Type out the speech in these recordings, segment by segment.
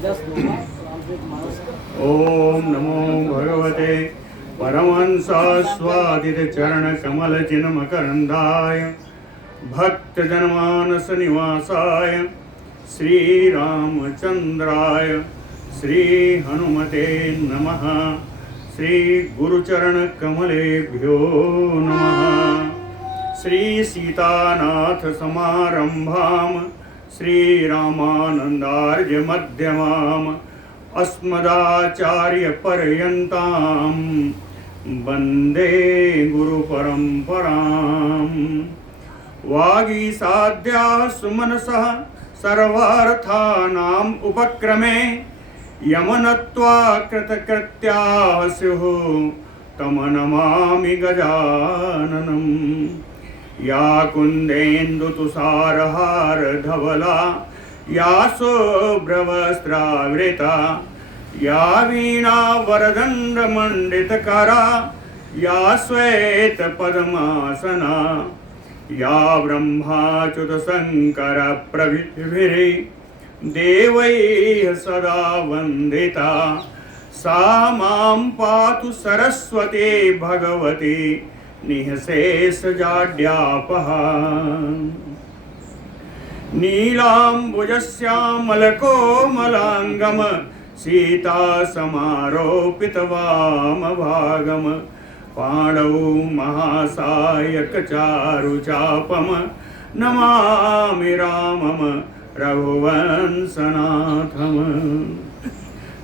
ओम नमो भगवते परमहंसास्वादित चरण कमल चिन्मकरंदाय भक्त जनमानस निवासाय श्री रामचंद्राय श्री हनुमते नमः। श्री गुरुचरण कमलेभ्यो नमः। श्री सीतानाथ समारंभाम श्री रामानंदार्य मध्यमाम अस्मदाचार्य पर्यंताम वंदे गुरु परंपराम। वागीसाद्या सुमनसः सर्वार्थानाम् उपक्रमे यमनत्वा कृतकृत्याः स्युः तम नमामि गजाननम्। या कुन्देन्दुतुषारहार धवला या शुभ्रवस्त्रावृता या वीणा वरदण्डमण्डितकरा या श्वेतपद्मासना या ब्रह्माच्युतशङ्कर प्रभृतिभिः देवैः सदा वन्दिता सा मां पातु सरस्वती भगवती निःशेषजाड्यापहा। नीलाम्बुजश्यामलकोमलाङ्गम सीतासमारोपितवामभागम पाणौ महासायकचारुचापम नमामि रामम रघुवंशनाथम।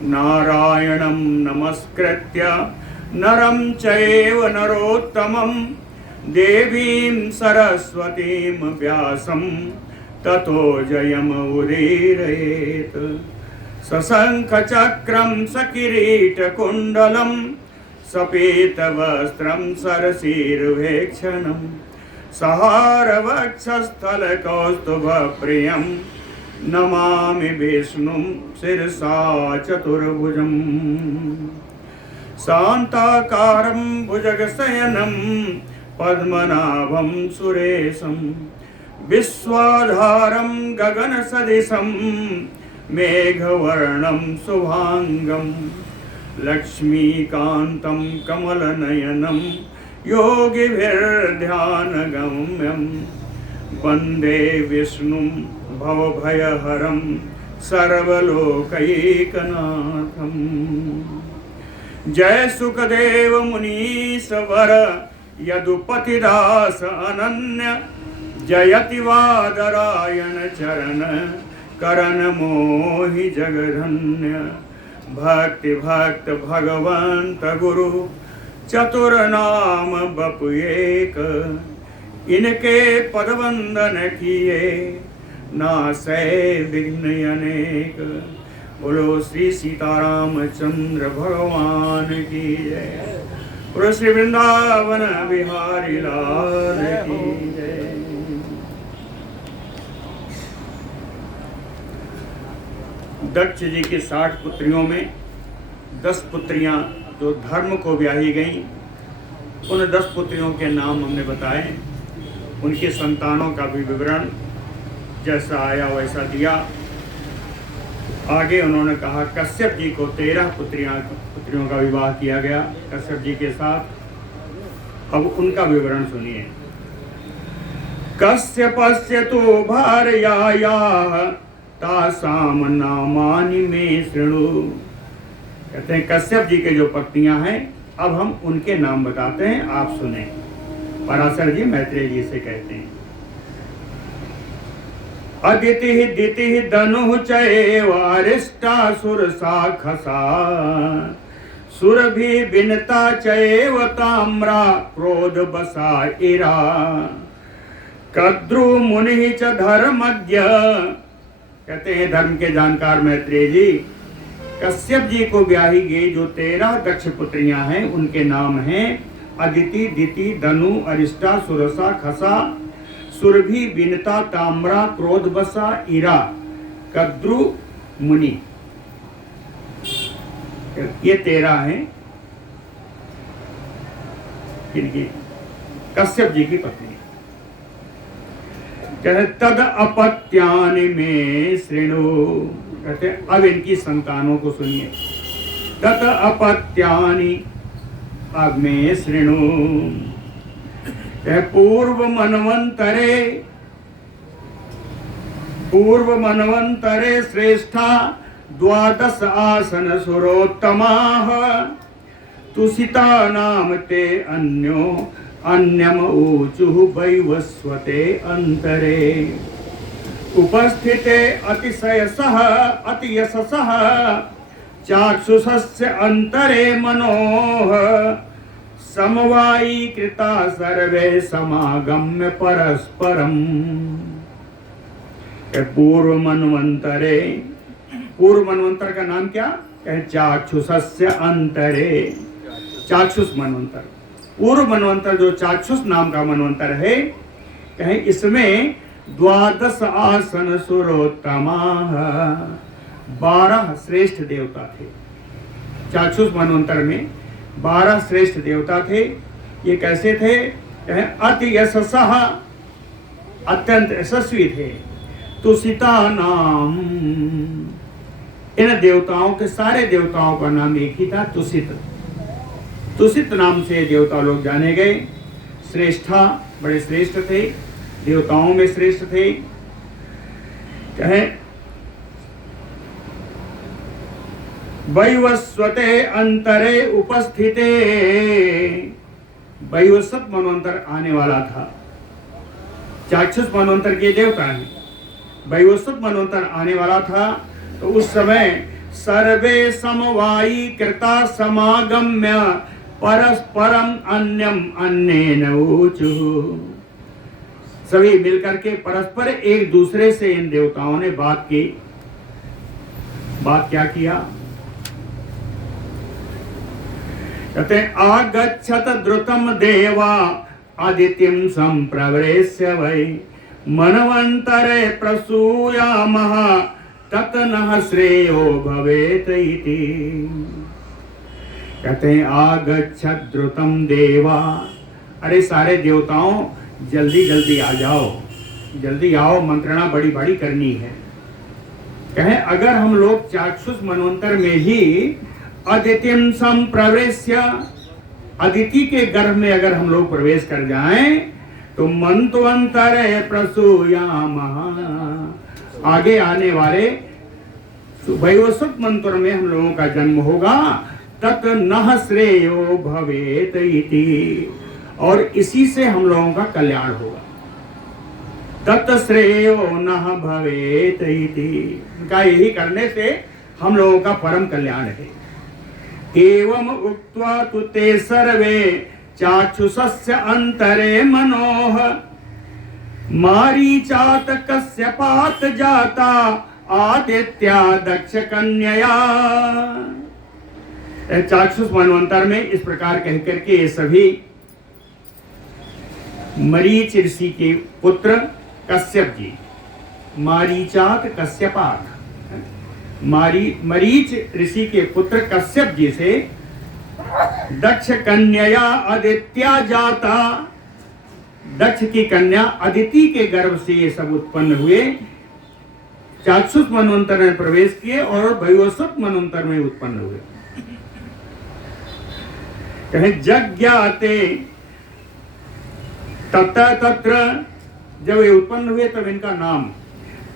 नारायणं नमस्कृत्य नरं चैव नरोत्तमं देवीं सरस्वतीं व्यासं ततो जयमुदीरयेत्। सशङ्खचक्रं सकिरीटकुण्डलं सपीतवस्त्रं सरसीरुहेक्षणं सहारवक्षस्थलकौस्तुभप्रियं नमामि विष्णुं शिरसा चतुर्भुजम्। शान्ताकारं भुजगशयनं पद्मनाभं सुरेशं विश्वाधारं गगनसदृशं मेघवर्णं शुभांगं लक्ष्मीकान्तं कमलनयनं योगिभिर्ध्यानगम्यं वन्दे विष्णुं भवभयहरं सर्वलोकैकनाथम्। जय सुखदेव मुनीश्वर यदुपतिदास अनन्य जयति वादरायण चरण करण मोहि जगधन्य। भक्ति भक्त भगवंत गुरु चतुर्नाम बपु एक इनके पदवंदन किए नासै विघ्न अनेक। बोलो श्री सीतारामचंद्र भगवान की जय। बोलो श्री वृंदावन बिहारी लाल की जय। दक्ष जी की 60 पुत्रियों में 10 पुत्रियां जो धर्म को ब्याही गईं, उन 10 पुत्रियों के नाम हमने बताए। उनके संतानों का भी विवरण जैसा आया वैसा दिया। आगे उन्होंने कहा कश्यप जी को 13 पुत्रियों का विवाह किया गया कश्यप जी के साथ। अब उनका विवरण सुनिए। कश्यपस्य तो भार्यायाः तासाम नामानि मे शृणु। कहते हैं कश्यप जी के जो पत्नियां हैं, अब हम उनके नाम बताते हैं, आप सुने। पराशर जी मैत्रेय जी से कहते हैं अदिति दिति धनु चैव अरिष्टासुर शाखसा सुरभि बिनता चैव ताम्रा क्रोध बसा इरा कद्रु मुनि च धर्मज्ञ। कहते हैं धर्म के जानकार मैत्रेय जी, कश्यप जी को ब्याही गई जो 13 दक्ष पुत्रियां हैं, उनके नाम हैं अदिति दिति धनु अरिष्टा सुरसा खसा सुरभि विनता ताम्रा क्रोधबसा इरा कद्रु मुनि। ये 13 हैं इनकी कश्यप जी की पत्नी। कहते तद अपत्यानि में श्रृणु। कहते हैं अब इनकी संतानों को सुनिए। तत अपत्यानि अब में शृणु, पूर्व मनवंतरे श्रेष्ठा द्वादश आसन सुरोत्तमाः तुसिता नाम ते अन्यम ऊचुः वैवस्वते अंतरे उपस्थिते अतिशयसः अतियशसः चाक्षुषस्य अंतरे मनोः समवायी कृता सर्वे समागम्य परस्परम्। पूर्व मनवंतर का नाम क्या है? चाक्षुषस्य अंतरे, चाक्षुष मनवंतर। पूर्व मनवंतर जो चाक्षुष नाम का मनवंतर है, कहें इसमें द्वादश आसन सुरोत्तमाः, 12 श्रेष्ठ देवता थे। चाक्षुष मनवंतर में 12 श्रेष्ठ देवता थे। ये कैसे थे? अति यशस्सः, अत्यंत यशस्वी थे। तुसिता नाम, इन देवताओं के सारे देवताओं का नाम एक ही था, तुसित। तुसित नाम से देवता लोग जाने गए। श्रेष्ठा, बड़े श्रेष्ठ थे, देवताओं में श्रेष्ठ थे। कहे वैवस्वते अंतरे उपस्थिते, वैवस्वत मनवंतर आने वाला था। चाक्षुष मनवंतर के देवता हैं, वैवस्वत मनवंतर आने वाला था। तो उस समय सर्वे समवायी कृता समागम्य परस्परम अन्यम अन्येन ऊचुः, सभी मिलकर के परस्पर एक दूसरे से इन देवताओं ने बात की। बात क्या किया? कहते आगच्छत द्रुतम देवा आदित्यम संप्रवेश्य वै मनवंतरे प्रसूयामः तत नः श्रेयो भवेत इति। कहते हैं आगच्छत द्रुतम देवा, अरे सारे देवताओं जल्दी जल्दी आ जाओ, जल्दी आओ, मंत्रणा बड़ी बड़ी करनी है। कहें अगर हम लोग चाक्षुष मनवंतर में ही अदितिम संप्रवेश्य, अदिति के गर्भ में अगर हम लोग प्रवेश कर जाएं तो मंत्वंतरे प्रसूयामः, आगे आने वाले वैवस्वत मंत्र में हम लोगों का जन्म होगा। तत नः श्रेयो भवेत इति, और इसी से हम लोगों का कल्याण होगा। तत् श्रेयो नः भवेत इति, उनका यही करने से हम लोगों का परम कल्याण है। एवं उक्त्वा तु ते सर्वे चाक्षुषस्य अंतरे मनोः मारीचात कश्यपात जाता आदित्या दक्ष कन्यया। चाक्षुष मनवंतर में इस प्रकार कहकर के ये सभी मरीच ऋषि के पुत्र कश्यप जी, मारीचात कश्यपात, मरीच ऋषि के पुत्र कश्यप जी से दक्ष कन्यया आदित्या जाता, दक्ष की कन्या अदिति के गर्भ से ये सब उत्पन्न हुए। चाक्षुष मनवंतर में प्रवेश किए और वैवस्वत मनवंतर में उत्पन्न हुए। कहें जज्ञाते तत्र, जब ये उत्पन्न हुए तब इनका नाम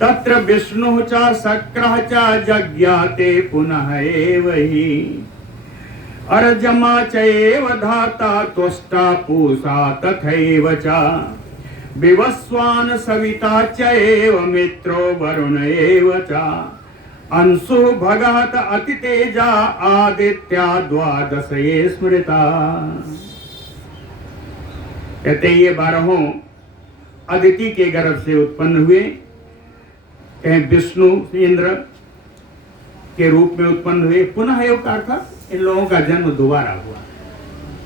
तत्र विष्णु च शक्रः च जज्ञाते पुनः एव हि अर्जमा चैव धाता त्वष्टा पूषा तथैव च विवस्वान् सविता चैव मित्रो वरुण एव च अंशु भगवत अतितेजा आदित्या द्वादश ये स्मृता। कहते ये 12 अदिति के गर्भ से उत्पन्न हुए। कहें विष्णु इंद्र के रूप में उत्पन्न हुए। पुनः योग का अर्थ इन लोगों का जन्म दोबारा हुआ।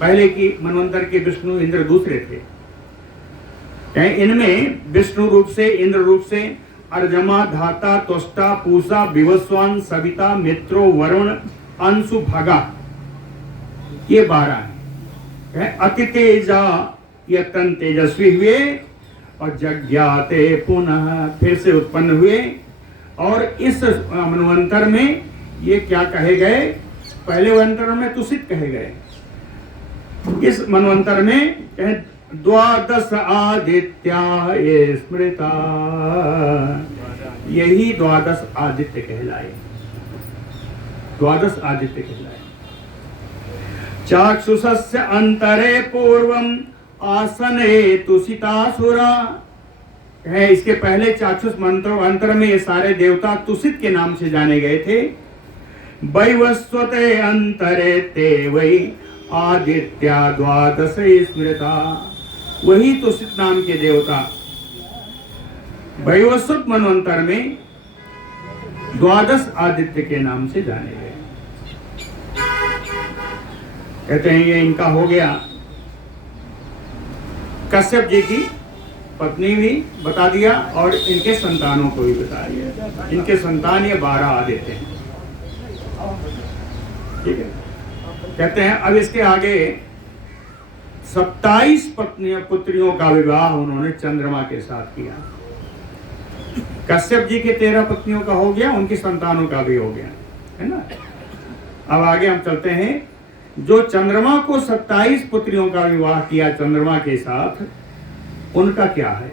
पहले की मनवंतर के विष्णु इंद्र दूसरे थे। कहें इनमें विष्णु रूप से, इंद्र रूप से अर्जमा, धाता, त्वष्टा, पूषा, विवस्वान, सविता, मित्रो, वरुण, अंशु, भगा, ये 12 हैं। अति तेजा, ये अत्यंत तेजस्वी हुए। और जज्ञाते पुनः, फिर से उत्पन्न हुए। और इस मनवंतर में ये क्या कहे गए? पहले मनवंतर में तुषित कहे गए, इस मनवंतर में कहे द्वादश आदित्या ये स्मृता, यही द्वादश आदित्य कहलाए, द्वादश आदित्य कहलाए। चाक्षुषस्य अंतरे पूर्वम आसने तुषितासुरा है, इसके पहले चाक्षुष मंत्र अंतर में ये सारे देवता तुषित के नाम से जाने गए थे। वैवस्वते अंतरे ते वही आदित्या द्वादश स्मृता, वही तुषित नाम के देवता वैवस्वत मनवंतर में द्वादश आदित्य के नाम से जाने गए। कहते हैं ये इनका हो गया। कश्यप जी की पत्नी भी बता दिया और इनके संतानों को भी बता दिया। इनके संतान ये 12 आदित्य हैं। ठीक है, कहते हैं अब इसके आगे 27 पुत्रियों का विवाह उन्होंने चंद्रमा के साथ किया। कश्यप जी के 13 पत्नियों का हो गया, उनकी संतानों का भी हो गया, है ना। अब आगे हम चलते हैं। जो चंद्रमा को 27 पुत्रियों का विवाह किया चंद्रमा के साथ, उनका क्या है?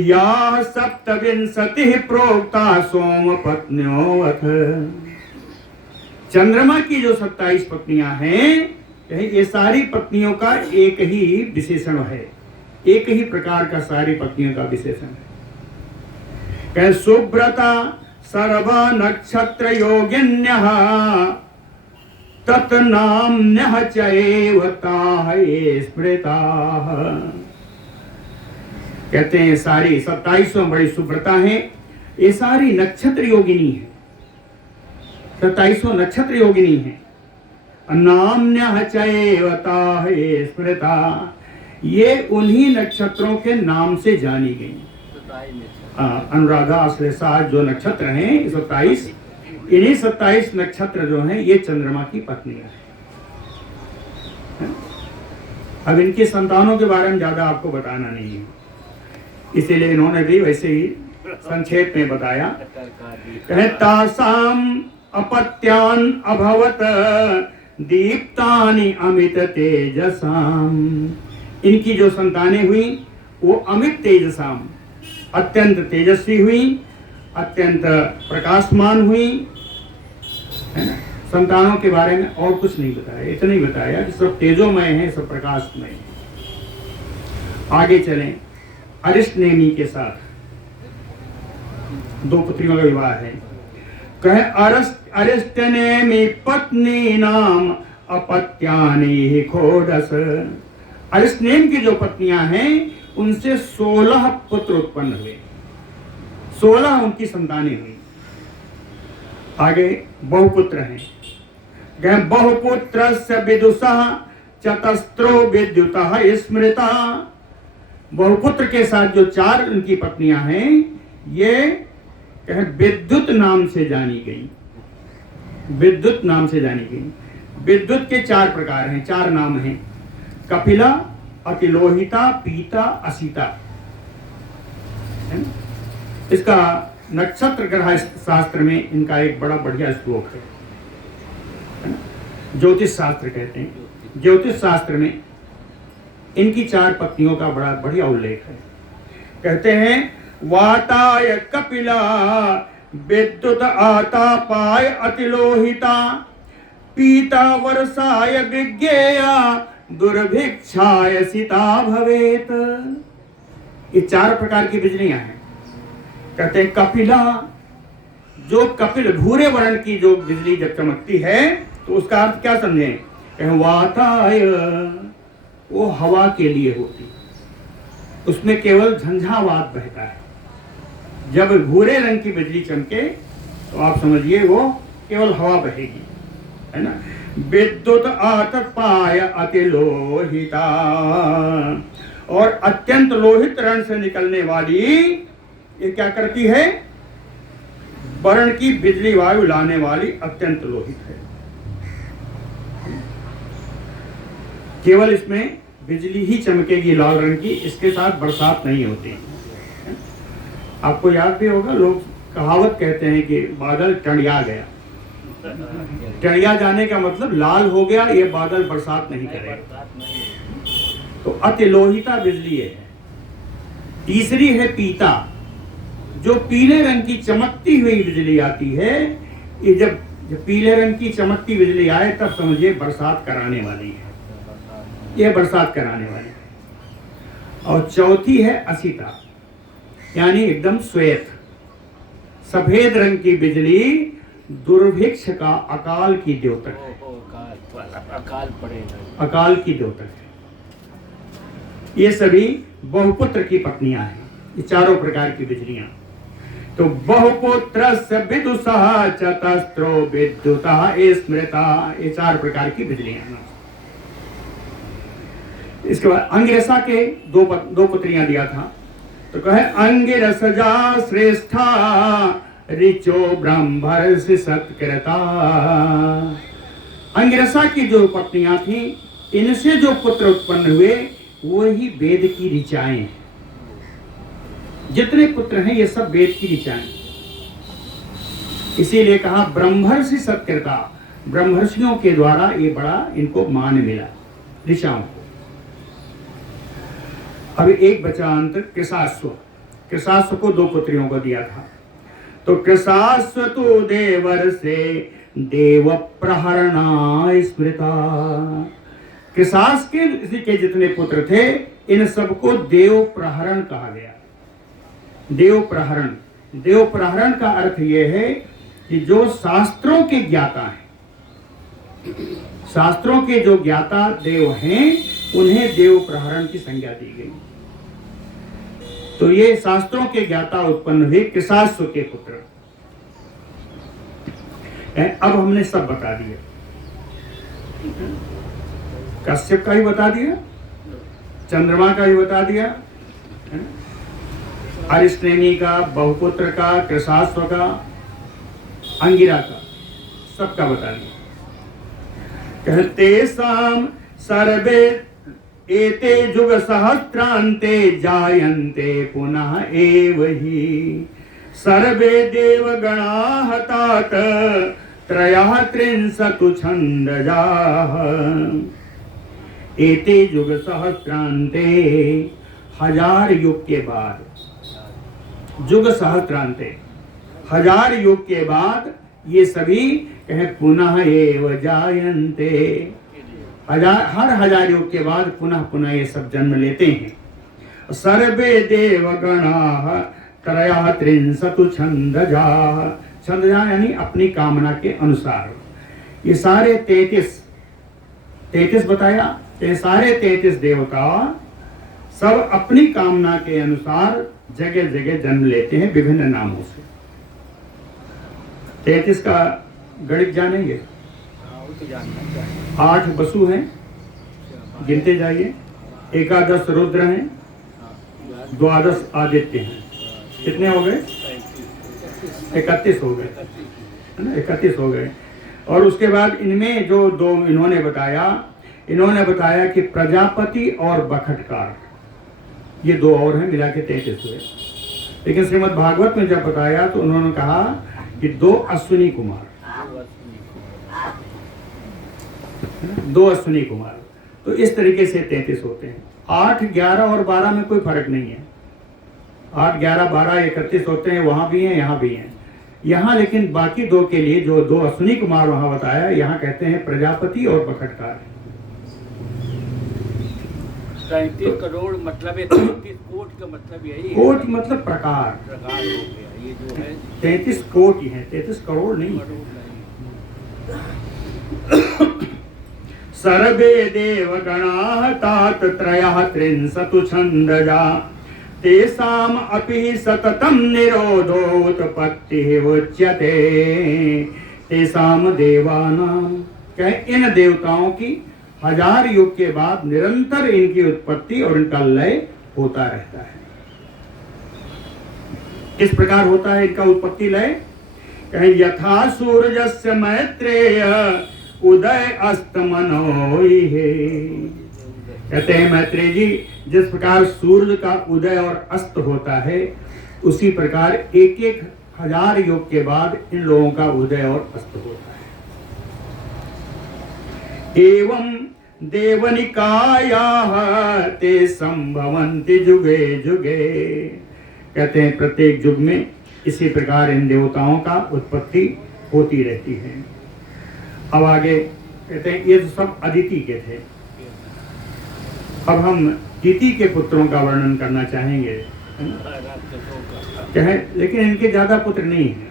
या सप्तविंशति प्रोक्ता सोम पत्न्योऽथ, चंद्रमा की जो 27 पत्नियां हैं, ये सारी पत्नियों का एक ही विशेषण है, एक ही प्रकार का सारी पत्नियों का विशेषण है। कहे सुब्रता सर्व नक्षत्र योगिन्यः तत्नाम्न्यः चैव ताः स्मृताः। कहते हैं सारी 27 बड़ी सुब्रता हैं, ये सारी नक्षत्र योगिनी है, 27 नक्षत्र योगिनी है। नाम्न्यः चैव ताः स्मृता, ये उन्हीं नक्षत्रों के नाम से जानी गई। अनुराधा अश्लेषा जो नक्षत्र हैं 27, इन्हीं 27 नक्षत्र जो हैं ये चंद्रमा की पत्नियां हैं। अब इनके संतानों के बारे में ज्यादा आपको बताना नहीं है, इसीलिए इन्होंने भी वैसे ही संक्षेप में बताया। कहे तासाम अपत्यान अभवत दीप्तानि अमित तेजसाम, इनकी जो संतानें हुई वो अमित तेजसाम, अत्यंत तेजस्वी हुई, अत्यंत प्रकाशमान हुई। संतानों के बारे में और कुछ नहीं बताया, इतना ही बताया कि सब तेजोमय है, सब प्रकाशमय है। आगे चलें। अरिष्टनेमी के साथ 2 पुत्रियों का विवाह है। कहे अरिष्टनेमी पत्नी नाम अपत्यानि खोडस, अरिष्टनेम की जो पत्नियां हैं उनसे 16 पुत्र उत्पन्न हुए, 16 उनकी संतानें हुई। आगे बहुपुत्र हैं। बहुपुत्रस्य विदुषः चतस्रो विद्युतः स्मृता, बहुपुत्र के साथ जो 4 उनकी पत्नियां हैं ये कहे विद्युत नाम से जानी गई, विद्युत नाम से जानी गई। विद्युत के 4 प्रकार हैं, 4 नाम हैं। कपिला, अतिलोहिता, पीता, असीता। इसका नक्षत्र ग्रह शास्त्र में इनका एक बड़ा बढ़िया श्लोक है, ज्योतिष शास्त्र कहते हैं। ज्योतिष शास्त्र में इनकी 4 पत्नियों का बड़ा बढ़िया उल्लेख है। कहते हैं वाताय कपिला विद्युत आतापाय अतिलोहिता पीता वर्षाय विज्ञेया दुर्भिक्षाय सीता भवेत। ये 4 प्रकार की बिजलियां हैं। कहते हैं कपिला, जो कपिल भूरे वर्ण की जो बिजली जब चमकती है तो उसका अर्थ क्या समझें? कहें वाताय, वो हवा के लिए होती, उसमें केवल झंझावात बहता है। जब भूरे रंग की बिजली चमके तो आप समझिए वो केवल हवा बहेगी, है ना। विद्युत आतपाय अतिलोहिता, और अत्यंत लोहित रण से निकलने वाली ये क्या करती है? वर्ण की बिजली वायु लाने वाली अत्यंत लोहित है। केवल इसमें बिजली ही चमकेगी लाल रंग की, इसके साथ बरसात नहीं होती। आपको याद भी होगा, लोग कहावत कहते हैं कि बादल टंडिया गया। टंडिया जाने का मतलब लाल हो गया, ये बादल बरसात नहीं करेगा। तो अतिलोहिता बिजली है। तीसरी है पीता, जो पीले रंग की चमकती हुई बिजली आती है। ये जब पीले रंग की चमकती बिजली आए तब समझिए बरसात कराने वाली है, ये बरसात कराने वाली है। और चौथी है असिता, यानी एकदम श्वेत सफेद रंग की बिजली, दुर्भिक्ष का अकाल की द्योतक है। अकाल पड़ेगा, अकाल की द्योतक है। ये सभी बहुपुत्र की पत्नियां हैं, ये चारों प्रकार की बिजलियां। तो बहुपुत्र विदुषः चतस्रो विद्युतः स्मृता, ये 4 प्रकार की बिजलियां। इसके बाद अंगिरसा के दो पुत्रियां दिया था, तो कहे अंगिरसजा श्रेष्ठा ऋचो ब्रह्मर्षि सत्कृता। अंगिरसा की जो पत्नियां थी, इनसे जो पुत्र उत्पन्न हुए वही वेद की ऋचाएं हैं। जितने पुत्र हैं ये सब वेद की ऋचाएं। इसीलिए कहा ब्रह्मर्षि सत्कृता, ब्रह्मर्षियों के द्वारा ये बड़ा इनको मान मिला ऋचाओं को। अभी एक बचा अंत कृशाश्व। कृशाश्व को 2 पुत्रियों को दिया था। तो कृशाश्व तो देवर से देव प्रहरणा स्मृता। कृशास के जितने पुत्र थे, इन सबको देव प्रहरण कहा गया। देव प्रहरण, देव प्रहरण का अर्थ यह है कि जो शास्त्रों के ज्ञाता हैं, शास्त्रों के जो ज्ञाता देव हैं, उन्हें देव प्रहरण की संज्ञा दी गई। तो ये शास्त्रों के ज्ञाता उत्पन्न हुए कृशाश्व के पुत्र। अब हमने सब बता दिया, कश्यप का ही बता दिया, चंद्रमा का ही बता दिया, अरिष्टेनी का, बहुपुत्र का, कृशाश्व का, अंगिरा का, सबका बता दिया। कहते साम सर्वे एते जुग सहस्रांते जायन्ते पुनः एव हि सर्वे देवगणाः तात त्रयः त्रिंशतु छन्दजाः। एते युग सहस्रांते, 1000 युग के बाद, युग सहस्रांते 1000 युग के बाद ये सभी कहे पुनः एव जायन्ते। हर 1000 युग के बाद पुनः पुनः ये सब जन्म लेते हैं। सर्वे देवगणाः त्रयः त्रिंशतु छन्दजाः। छन्दजा यानी अपनी कामना के अनुसार। ये सारे 33 बताया, ये सारे 33 देवता सब अपनी कामना के अनुसार जगह जगह जन्म लेते हैं विभिन्न नामों से। 33 का गणित जानेंगे? 8 वसु हैं, गिनते जाइए। 11 रुद्र हैं, 12 आदित्य हैं। कितने हो गए? 31 हो गए, है ना? 31 हो गए। और उसके बाद इनमें जो 2 इन्होंने बताया कि प्रजापति और बखटकार, ये 2 और हैं, मिला के 33 हुए। लेकिन श्रीमद् भागवत में जब बताया तो उन्होंने कहा कि 2 अश्विनी कुमार, 2 अश्विनी कुमार। तो इस तरीके से 33 होते हैं। 8, 11 और 12 में कोई फर्क नहीं है। 8, 11, 12, 31 होते हैं, वहां भी हैं, यहाँ भी हैं। यहाँ लेकिन बाकी 2 के लिए जो 2 अश्विनी कुमार वहां बताया, यहाँ कहते हैं प्रजापति और बखटकार। 33 करोड़ मतलब है, 33 कोट का मतलब यही है। कोट मतलब प्रकार हो गया ये जो है। 33 कोटि है, 33 करोड़ नहीं। सर्वे देवगणाः तात त्रयः त्रिंशतु छन्दजा तेषाम् अपि सततं निरोधोत्पत्तिः उच्यते। तेषाम् देवानां, कहे इन देवताओं की 1000 युग के बाद निरंतर इनकी उत्पत्ति और इनका लय होता रहता है। किस प्रकार होता है इनका उत्पत्ति लय? कहे यथा सूर्यस्य मैत्रेय उदय अस्तमनोहि। कहते हैं मैत्रेय जी, जिस प्रकार सूर्य का उदय और अस्त होता है, उसी प्रकार एक एक 1000 युग के बाद इन लोगों का उदय और अस्त होता है। एवं देवनिकायाः ते संभवन्ति जुगे जुगे। कहते हैं प्रत्येक युग में इसी प्रकार इन देवताओं का उत्पत्ति होती रहती है। अब आगे कहते हैं ये तो सब अदिति के थे। अब हम दिति के पुत्रों का वर्णन करना चाहेंगे। कहें लेकिन इनके ज्यादा पुत्र नहीं है।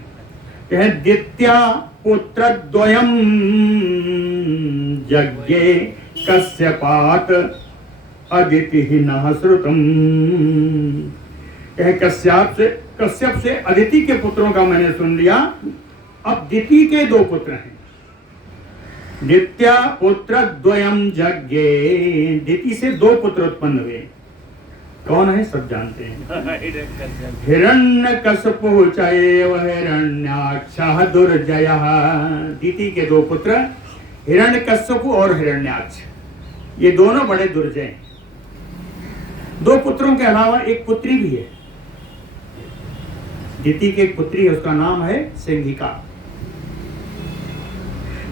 कहें दित्या पुत्र द्वयम यज्ञे कश्यपात अदिति ही न श्रुतम। कहें कश्यप से अदिति के पुत्रों का मैंने सुन लिया। अब दिति के 2 पुत्र हैं। दित्या पुत्र द्वयम यज्ञे। दिति से 2 पुत्र उत्पन्न हुए। कौन है सब जानते हैं। हिरण्यकश्यपु चैव हिरण्याक्षः दुर्जयः। दिति के 2 पुत्र हिरण्यकश्यपु और हिरण्याक्ष, ये दोनों बड़े दुर्जय हैं। 2 पुत्रों के अलावा एक पुत्री भी है। दिति की एक पुत्री है, उसका नाम है सिंहिका।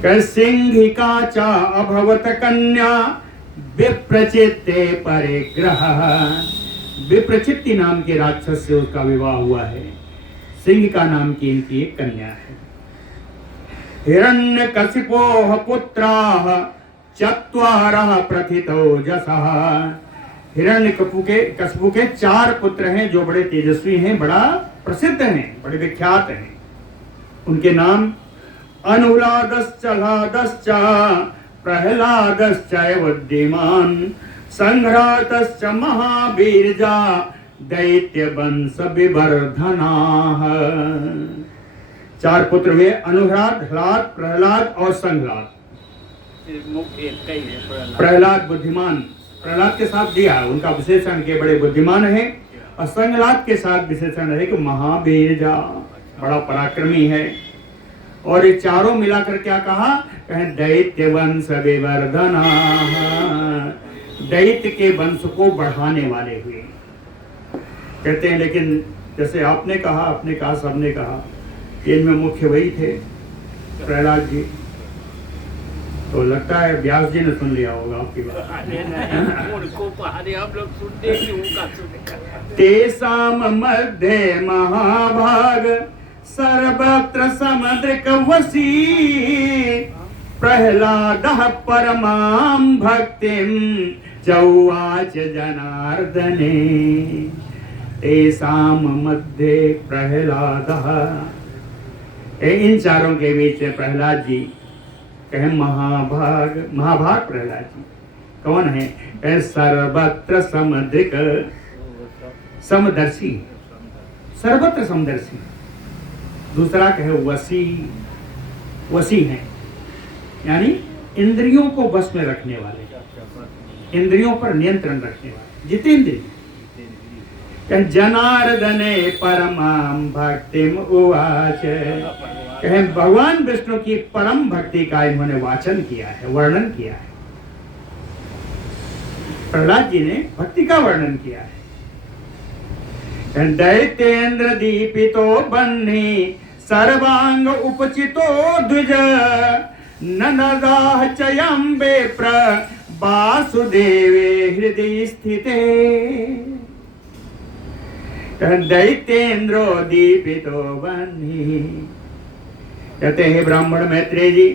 सिंहिका च अभवत कन्या विप्रचित्ते परिग्रह। विप्रचित्ति नाम के राक्षस से उसका विवाह हुआ है। सिंहिका नाम की इनकी एक कन्या है। हिरण्यकशिपोः पुत्राः चत्वारः प्रथितोजसः। हिरण्यकशिपु के 4 पुत्र हैं जो बड़े तेजस्वी हैं, बड़ा प्रसिद्ध हैं, बड़े विख्यात हैं। उनके नाम अनुलादश्च लादश्च प्रहलादश्च बुद्धिमान संघ्रातश्च महावीर्जा दैत्य वंश विवर्धनाः। 4 पुत्र हुए, अनुराध, ह्लाद, प्रहलाद और संघ्रात। प्रहलाद बुद्धिमान, प्रहलाद के साथ दिया उनका विशेषण के बड़े बुद्धिमान है, और संघ्रात के साथ विशेषण है कि महावीर्जा, बड़ा पराक्रमी है। और ये चारों मिलाकर क्या कहा, कहें दैत्य वंश विवर्धना, दैत्य के वंश को बढ़ाने वाले हुए। कहते हैं लेकिन जैसे आपने कहा सबने कहा, इनमें मुख्य वही थे प्रहलाद जी। तो लगता है व्यास जी ने सुन लिया होगा आपकी बात। तेसाम मध्य महाभाग सर्वत्र समुद्रिक वसी प्रहलादः परमां भक्तिं चौवाच जनार्दने। तेसाम मध्य प्रहलादः, इन चारों के बीच में प्रहलाद जी। कहें महाभाग प्रहलाद जी कौन है, कहें सर्वत्र समुद्रिक, समदर्शी, सर्वत्र समदर्शी। दूसरा कहे वसी हैं, यानी इंद्रियों को बस में रखने वाले, इंद्रियों पर नियंत्रण रखने वाले, जितेंद्रिय। जनार्दने परमां भक्तिम उवाच। कहें भगवान विष्णु की परम भक्ति का इन्होंने वाचन किया है, वर्णन किया है। प्रहलाद जी ने भक्ति का वर्णन किया है। दैत्येन्द्र दीपितो बन्ही सर्वांग उपचितो द्विज ननदाह चयम्बे प्र वासुदेवे हृदय स्थिते। दैत्येन्द्रो दीपितो बन्ही। कहते हैं ब्राह्मण मैत्रेय जी,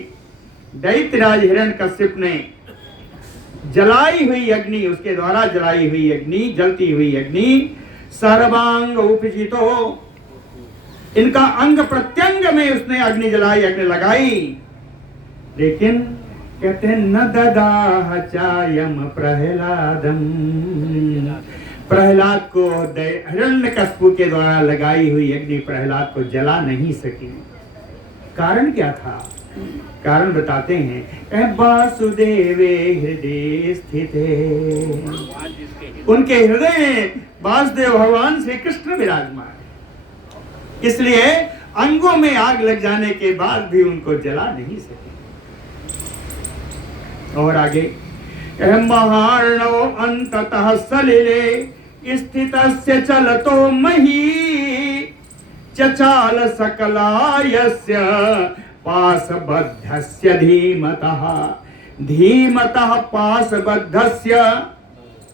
दैत्यराज हिरण्यकश्यप ने जलाई हुई अग्नि, उसके द्वारा जलाई हुई अग्नि, जलती हुई अग्नि, सर्वांग उपचितो, इनका अंग प्रत्यंग में उसने अग्नि जलाई, अग्नि लगाई। लेकिन कहते हैं न ददाह चायम प्रहलादम, प्रहलाद को हिरण्यकश्यप के द्वारा लगाई हुई अग्नि प्रहलाद को जला नहीं सकी। कारण क्या था, कारण बताते हैं। वासुदेवे हृदय स्थित, उनके हृदय में वासुदेव भगवान श्री कृष्ण विराजमान है, इसलिए अंगों में आग लग जाने के बाद भी उनको जला नहीं सके। और आगे महार्णव अंततः सलिले स्थितस्य चलतो मही चचाल सकलायस्य पाशबद्धस्य धीमतः धीमतः पाशबद्धस्य।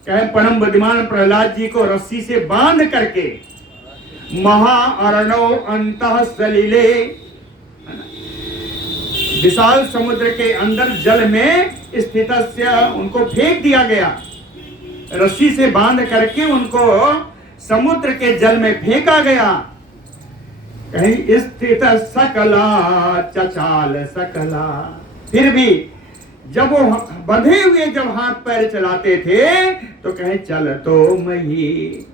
कहे परम बुद्धिमान प्रहलाद जी को रस्सी से बांध करके महाअरणौ अंतः सलिले, विशाल समुद्र के अंदर जल में स्थितस्य उनको फेंक दिया गया, रस्सी से बांध करके उनको समुद्र के जल में फेंका गया। कहीं स्थित सकला चचाल सकला, फिर भी जब वो बंधे हुए जब हाथ पैर चलाते थे तो कहे चल तो मही,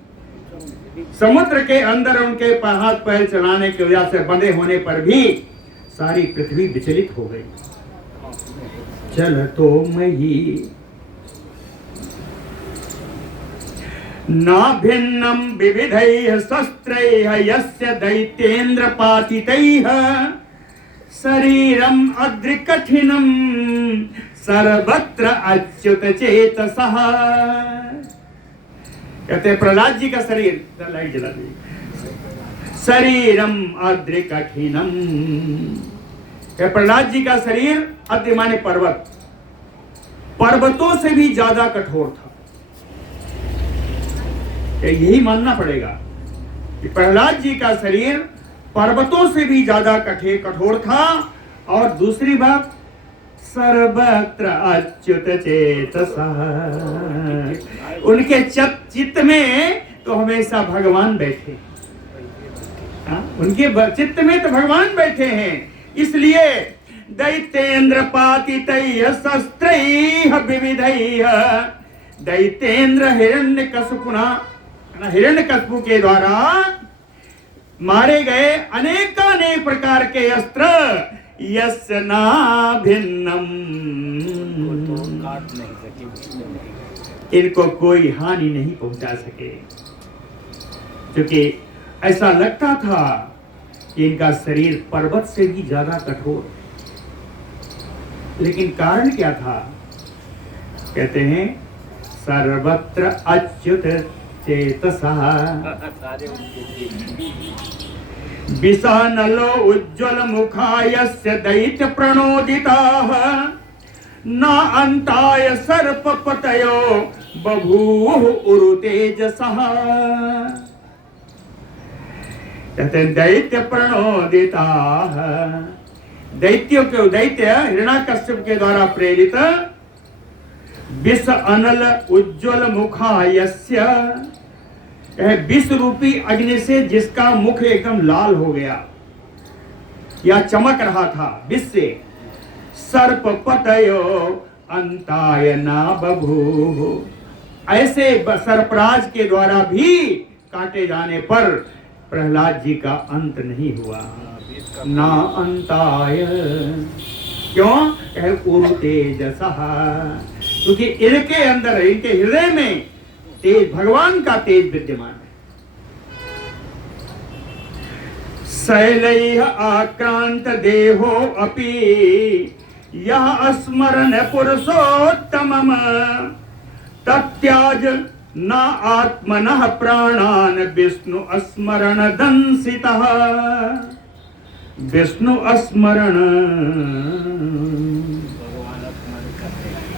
समुद्र के अंदर उनके हाथ पैर चलाने की वजह से बंधे होने पर भी सारी पृथ्वी विचलित हो गई। चल तो मही ना भिन्नम विविधैः शस्त्रैः यस्य दैत्येन्द्र पातितैः शरीरम अद्रिकठिनम सर्वत्र अच्युत चेतसः। कहते हैं प्रहलाद जी का शरीर, लाइट जला दी, शरीरम अद्रिकठिनम, प्रहलाद जी का शरीर अद्रि माने पर्वत, पर्वतों से भी ज्यादा कठोर था। यही मानना पड़ेगा कि प्रहलाद जी का शरीर पर्वतों से भी ज्यादा कठोर था। और दूसरी बात, सर्वत्र अच्युत चेतसः, उनके चित्त में तो हमेशा भगवान बैठे, उनके चित्त में तो भगवान बैठे हैं। इसलिए दैत्येन्द्र पातितैः शस्त्रैः विविधैः, दैत्येन्द्र हिरण्यकशिपु के द्वारा मारे गए अनेकानेक प्रकार के अस्त्र यस्य ना भिन्नम, इनको कोई हानि नहीं पहुंचा सके। क्योंकि ऐसा लगता था कि इनका शरीर पर्वत से भी ज्यादा कठोर, लेकिन कारण क्या था? कहते हैं सर्वत्र अच्युत चेतसः विशानलो उज्ज्वल मुखायस्य दैत्य प्रणोदिताः न अंताय सर्पपतयो बभूव उरु तेजसः। कहते हैं दैत्य प्रणोदिताः, दैत्यों के दैत्य हिरण्याकश्यप के द्वारा प्रेरित विष अनल उज्ज्वल मुखायस्य, विष रूपी अग्नि से जिसका मुख एकदम लाल हो गया या चमक रहा था विष से, सर्प पतयो अंताय ना बभूव, ऐसे सर्पराज के द्वारा भी काटे जाने पर प्रहलाद जी का अंत नहीं हुआ। ना अंताय, क्यों? कहे उरु तेजसः, क्योंकि इनके अंदर, इनके हृदय में तेज, भगवान का तेज विद्यमान है। शैलैः आक्रांत देहो अपि यः स्मरन् पुरुषोत्तमम् तत्याज न आत्मनः प्राणान् विष्णु स्मरण दंसितः। विष्णु स्मरण,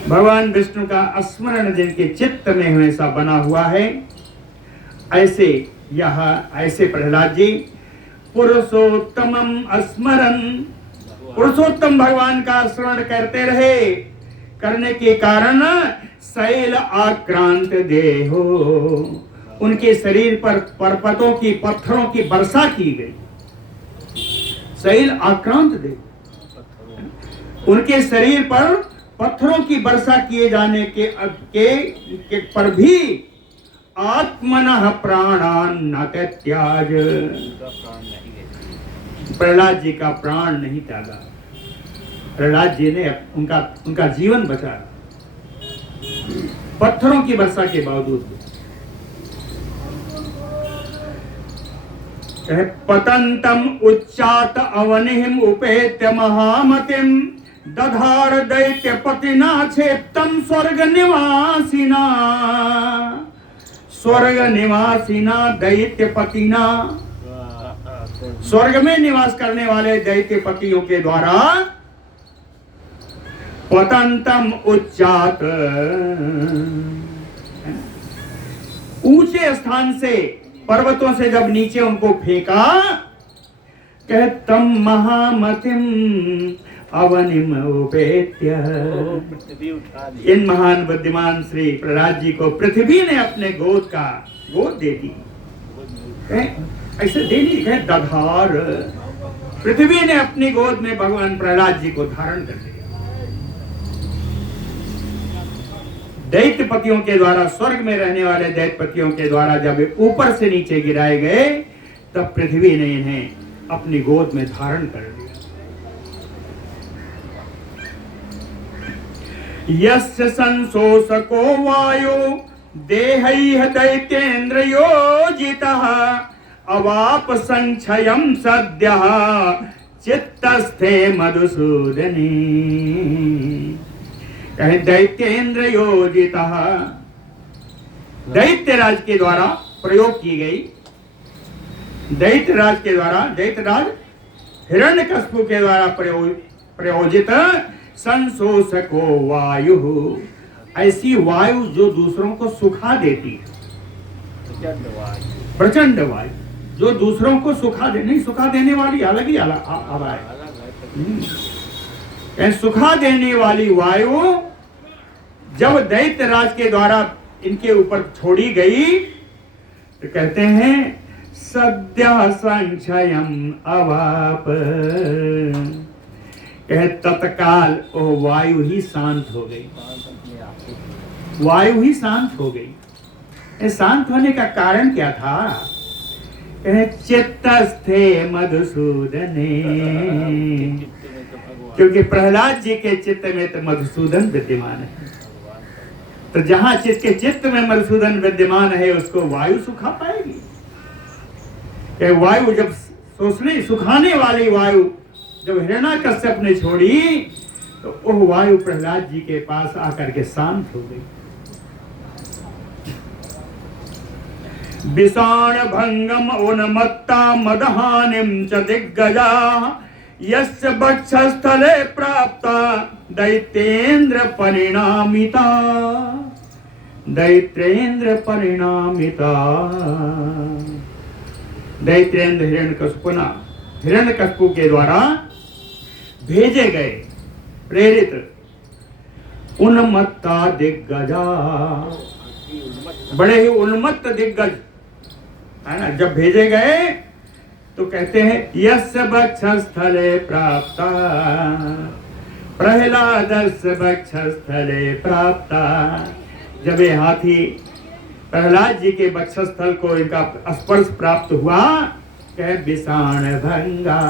भगवान विष्णु का स्मरण जिनके चित्त में हमेशा बना हुआ है, ऐसे यह ऐसे प्रहलाद जी पुरुषोत्तमम स्मरन, पुरुषोत्तम भगवान का स्मरण करते रहे। करने के कारण शैल आक्रांत देहो, उनके शरीर पर पर्वतों की, पत्थरों की वर्षा की गई। शैल आक्रांत देह, उनके शरीर पर पत्थरों की वर्षा किए जाने के पर भी आत्मनः प्राणान न त्याज, प्रहलाद जी का प्राण नहीं त्यागा। प्रहलाद जी ने उनका जीवन बचा पत्थरों की वर्षा के बावजूद। पतंतम उच्चात अवनिहिम उपेत्य महामतिम दधार दैत्य पतिना क्षेत्रम स्वर्ग निवासिना स्वर्ग निवासिना दैत्यपतिना, स्वर्ग में निवास करने वाले दैत्यपतियों के द्वारा पतंतम उच्चात, ऊंचे स्थान से पर्वतों से जब नीचे उनको फेंका, कह तम महामतिम अवनिम उपेत्य, पृथ्वी उठा दी। इन महान बुद्धिमान श्री प्रहलाद जी को पृथ्वी ने अपने गोद दे दी। ऐसे दे नहीं, कहे दधार, पृथ्वी ने अपनी गोद में भगवान प्रहलाद जी को धारण कर लिया। दैत्यपतियों के द्वारा, स्वर्ग में रहने वाले दैत्यपतियों के द्वारा जब ऊपर से नीचे गिराए गए, तब पृथ्वी ने इन्हें अपनी गोद में धारण कर लिया। यस्य संशोषको वायु देहैः दैत्येन्द्र योजितः अवाप संक्षयं सद्यः चित्तस्थे मधुसूदने, कहे दैत्येन्द्र योजितः, दैत्यराज के द्वारा प्रयोग की गई, दैत्यराज के द्वारा, दैत्यराज हिरण्यकश्यप के द्वारा प्रयोजित संशोषको वायु, ऐसी वायु जो दूसरों को सुखा देती है, प्रचंड वायु जो दूसरों को सुखा देने वाली अलग ही हवा है। सुखा देने वाली वायु जब दैत्यराज के द्वारा इनके ऊपर छोड़ी गई, तो कहते हैं सद्य संक्षयम अवाप, कहे तत्काल वो वायु ही शांत हो गई, वायु ही शांत हो गई। शांत होने का कारण क्या था? कहे चित्तस्थे मधुसूदने, क्योंकि प्रहलाद जी के चित्त में तो मधुसूदन विद्यमान है। तो जहां चित्त में मधुसूदन विद्यमान है, उसको वायु सुखा पाएगी। वायु जब सुखाने वाली वायु जब हिरण्यकश्यप ने छोड़ी, तो वह वायु प्रहलाद जी के पास आकर के शांत हो गई। विषाण भंगम उन्मत्ता मदहानिम च दिग्गजा यस्य वक्षस्थले प्राप्ता दैत्येन्द्र परिणामिता, दैत्येन्द्र परिणामिता, दैत्येन्द्र हिरण्यकश्यप के द्वारा भेजे गए प्रेरित उन्मत्ता दिग्गजा, बड़े ही उन्मत्त दिग्गज है ना, जब भेजे गए तो कहते हैं यस्य वक्षस्थले प्राप्ता, प्रहलादस्य वक्षस्थले प्राप्ता, जब ये हाथी प्रहलाद जी के वक्षस्थल को इनका स्पर्श प्राप्त हुआ, कहे विषाण भंगा,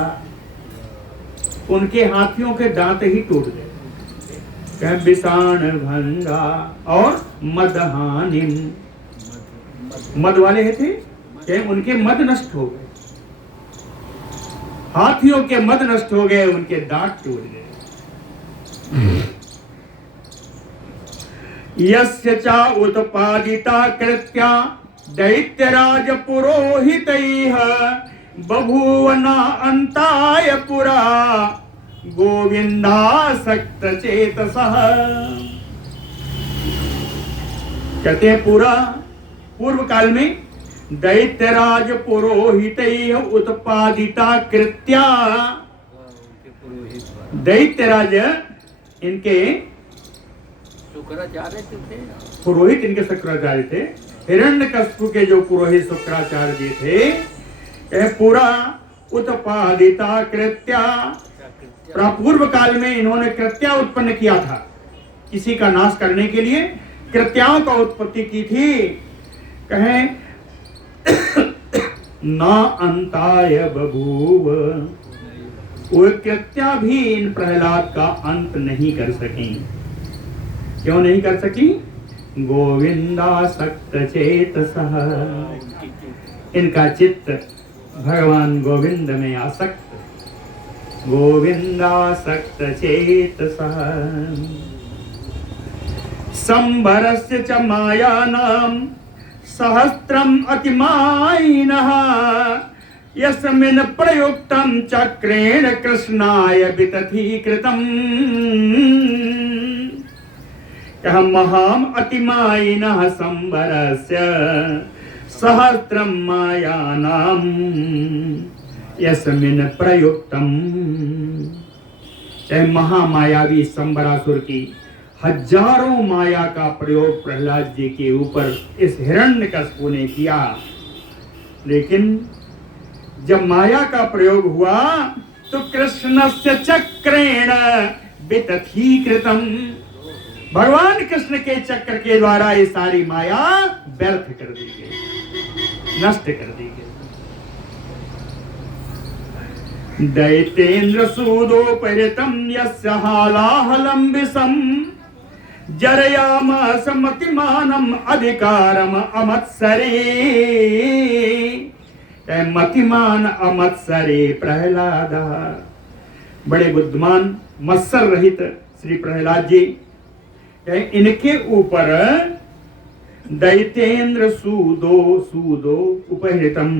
उनके हाथियों के दांत ही टूट गए। कहे विषाण भंगा और मदहानिम, मद वाले थे, कहे उनके मद नष्ट हो गए, हाथियों के मद नष्ट हो गए, उनके दांत टूट गए। यस्य चा उत्पादिता कृत्या दैत्यराज पुरोहितैः बभूवना अंताय पुरा गोविंदासक्त चेतसः, कहते हैं पूर्व काल में दैत्यराज पुरोहितैः उत्पादिता कृत्या, दैत्यराज इनके शुक्राचार्य थे, पुरोहित इनके शुक्राचार्य थे, हिरण्यकश्यप के जो पुरोहित शुक्राचार्य जी थे, पूरा उत्पादिता कृत्या, पूर्व काल में इन्होंने कृत्या उत्पन्न किया था, किसी का नाश करने के लिए कृत्याओं का उत्पत्ति की थी। कहें ना अंताय बभूव, वो कृत्या भी इन प्रहलाद का अंत नहीं कर सकी। क्यों नहीं कर सकी? गोविंदासक्त चेतसः, इनका चित्त भगवान गोविंद में आसक्त, गोविंदासक्त चेतसः। संभरस्य च मायानां सहस्त्रम अतिमायिनः यस्मिन् प्रयुक्तं चक्रेण कृष्णाय वितथीकृतम्। कह महाम अतिमायिनः संवरस्य सहस्त्रम मायानाम यस्मिन् प्रयुक्तम। महामायावी संबरासुर की हजारों माया का प्रयोग प्रहलाद जी के ऊपर इस हिरण्यकश्यप ने किया, लेकिन जब माया का प्रयोग हुआ तो कृष्णस्य चक्रेण वितथीकृतम, भगवान कृष्ण के चक्र के द्वारा ये सारी माया व्यर्थ कर दी गई, नष्ट कर दी गई। दैतेन्द्र सूदोपहृतं यस्य हालाहलं विषं जरयामास मतिमानम अधिकारम अमत्सरे। मतिमान अमत्सरे प्रहलाद, बड़े बुद्धिमान मत्सर रहित श्री प्रहलाद जी, इनके ऊपर दैतेन्द्र सूदो उपहृतम।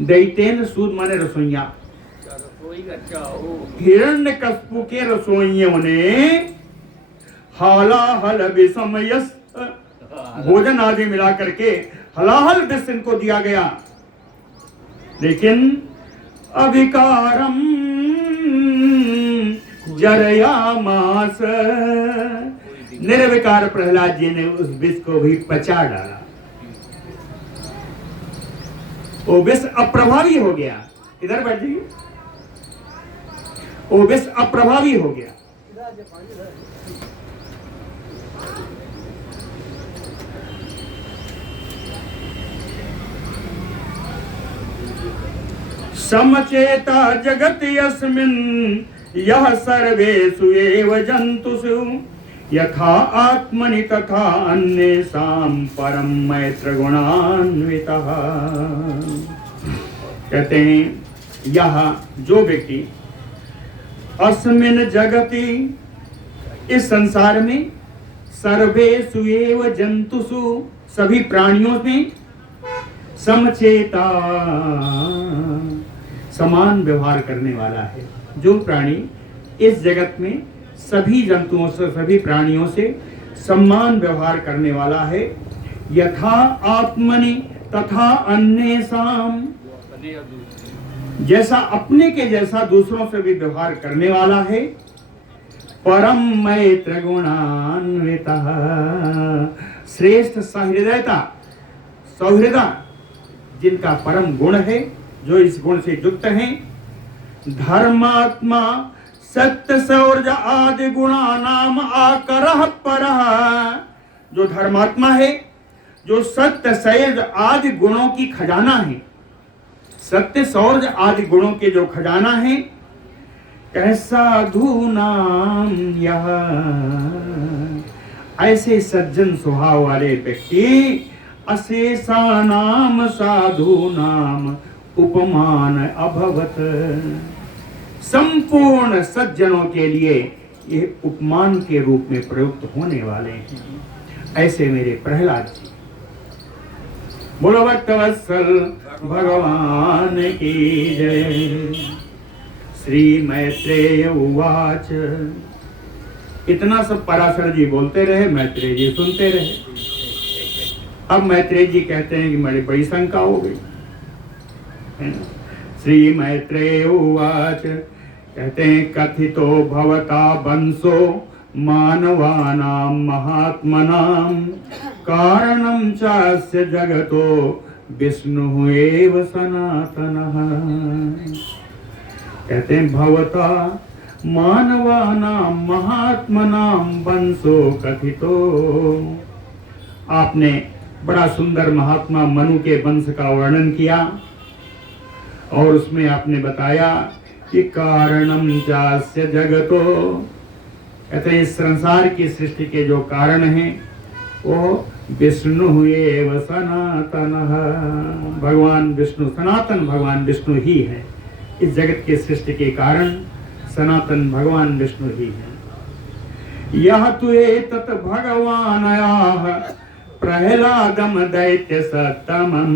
दैतेन्द्र सूद माने रसोइया, हिरण्यकश्यप के रसोइयों ने हलाहल विषम यस, भोजन आदि मिला करके हलाहल विष इनको दिया गया, लेकिन अभिकारम जरयामास, निर्विकार प्रहलाद जी ने उस विष को भी पचा डाला, वो विष अप्रभावी हो गया। इधर बैठ जाइए, वो विष अप्रभावी हो गया। समचेता जगत यस्मिन् यः सर्वेषु एव जन्तुषु यथा आत्मनि तथा अन्येषां परम मैत्र गुणान्वितः। कहते हैं यह जो व्यक्ति अस्मिन् जगति, इस संसार में, सर्वेषु एव जन्तुषु, सभी प्राणियों में, समचेता, समान व्यवहार करने वाला है। जो प्राणी इस जगत में सभी जंतुओं से, सभी प्राणियों से समान व्यवहार करने वाला है। यथा आत्मनि तथा अन्येषां, जैसा अपने के जैसा दूसरों से भी व्यवहार करने वाला है। परम मैत्र गुणान्वितः, श्रेष्ठ सहृदयता, सौहृदा, जिनका परम गुण है, जो इस गुण से युक्त हैं। धर्मात्मा सत्य सौर्य आदि गुणा नाम आकरः परः, जो धर्मात्मा है, जो सत्य सौर्य आदि गुणों की खजाना है, सत्य सौर्य आदि गुणों के जो खजाना है। साधु नाम यह, ऐसे सज्जन स्वभाव वाले व्यक्ति अशेषा नाम साधु नाम उपमान अभवत, संपूर्ण सज्जनों के लिए ये उपमान के रूप में प्रयुक्त होने वाले हैं। ऐसे मेरे प्रहलाद जी। बोलो भक्तवत्सल भगवान की जय। श्री मैत्रेय उवाच, इतना सब पराशर जी बोलते रहे, मैत्रेय जी सुनते रहे। अब मैत्रेय जी कहते हैं कि मेरी बड़ी शंका हो गई। श्री मैत्रेय उवाच, कहते हैं कथितो भवता वंशो मानवानां महात्मनां कारणं चास्य जगतो विष्णु एव सनातनः। कहते हैं भवता मानवानां महात्मनां वंशो कथितो, आपने बड़ा सुंदर महात्मा मनु के वंश का वर्णन किया और उसमें आपने बताया कि कारणम चास्य जगतो, कहते हैं इस संसार की सृष्टि के जो कारण हैं वो विष्णु एव सनातनः, भगवान विष्णु, सनातन भगवान विष्णु ही है। इस जगत के सृष्टि के कारण सनातन भगवान विष्णु ही है। यह तो एतत् भगवानयाः प्रहलादम दैत्य सत्तमं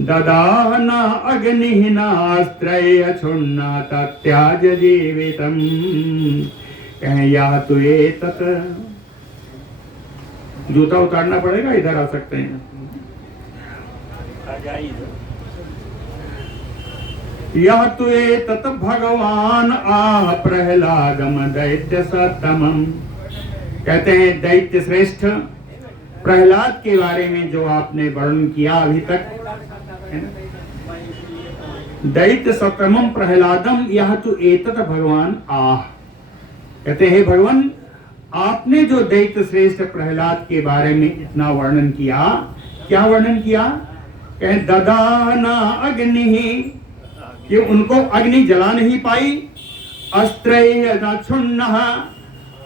ददाना अग्निः नास्त्रय छुन्ना तत्याज जीवितम्। कहें या तो ये तत्, जूता उतारना पड़ेगा, इधर आ सकते हैं। यह तो ये तत् भगवान आह प्रहलादम दैत्य सत्तमम्। कहते हैं दैत्य श्रेष्ठ प्रहलाद के बारे में जो आपने वर्णन किया अभी तक, दैत्य सत्तमम प्रहलादम यह तो एतत् भगवान आह। कहते हैं भगवान आपने जो दैत्य श्रेष्ठ प्रहलाद के बारे में इतना वर्णन किया, क्या वर्णन किया? कहे ददाना अग्नि, कि उनको अग्नि जला नहीं पाई, अस्त्रैः न छुन्नः,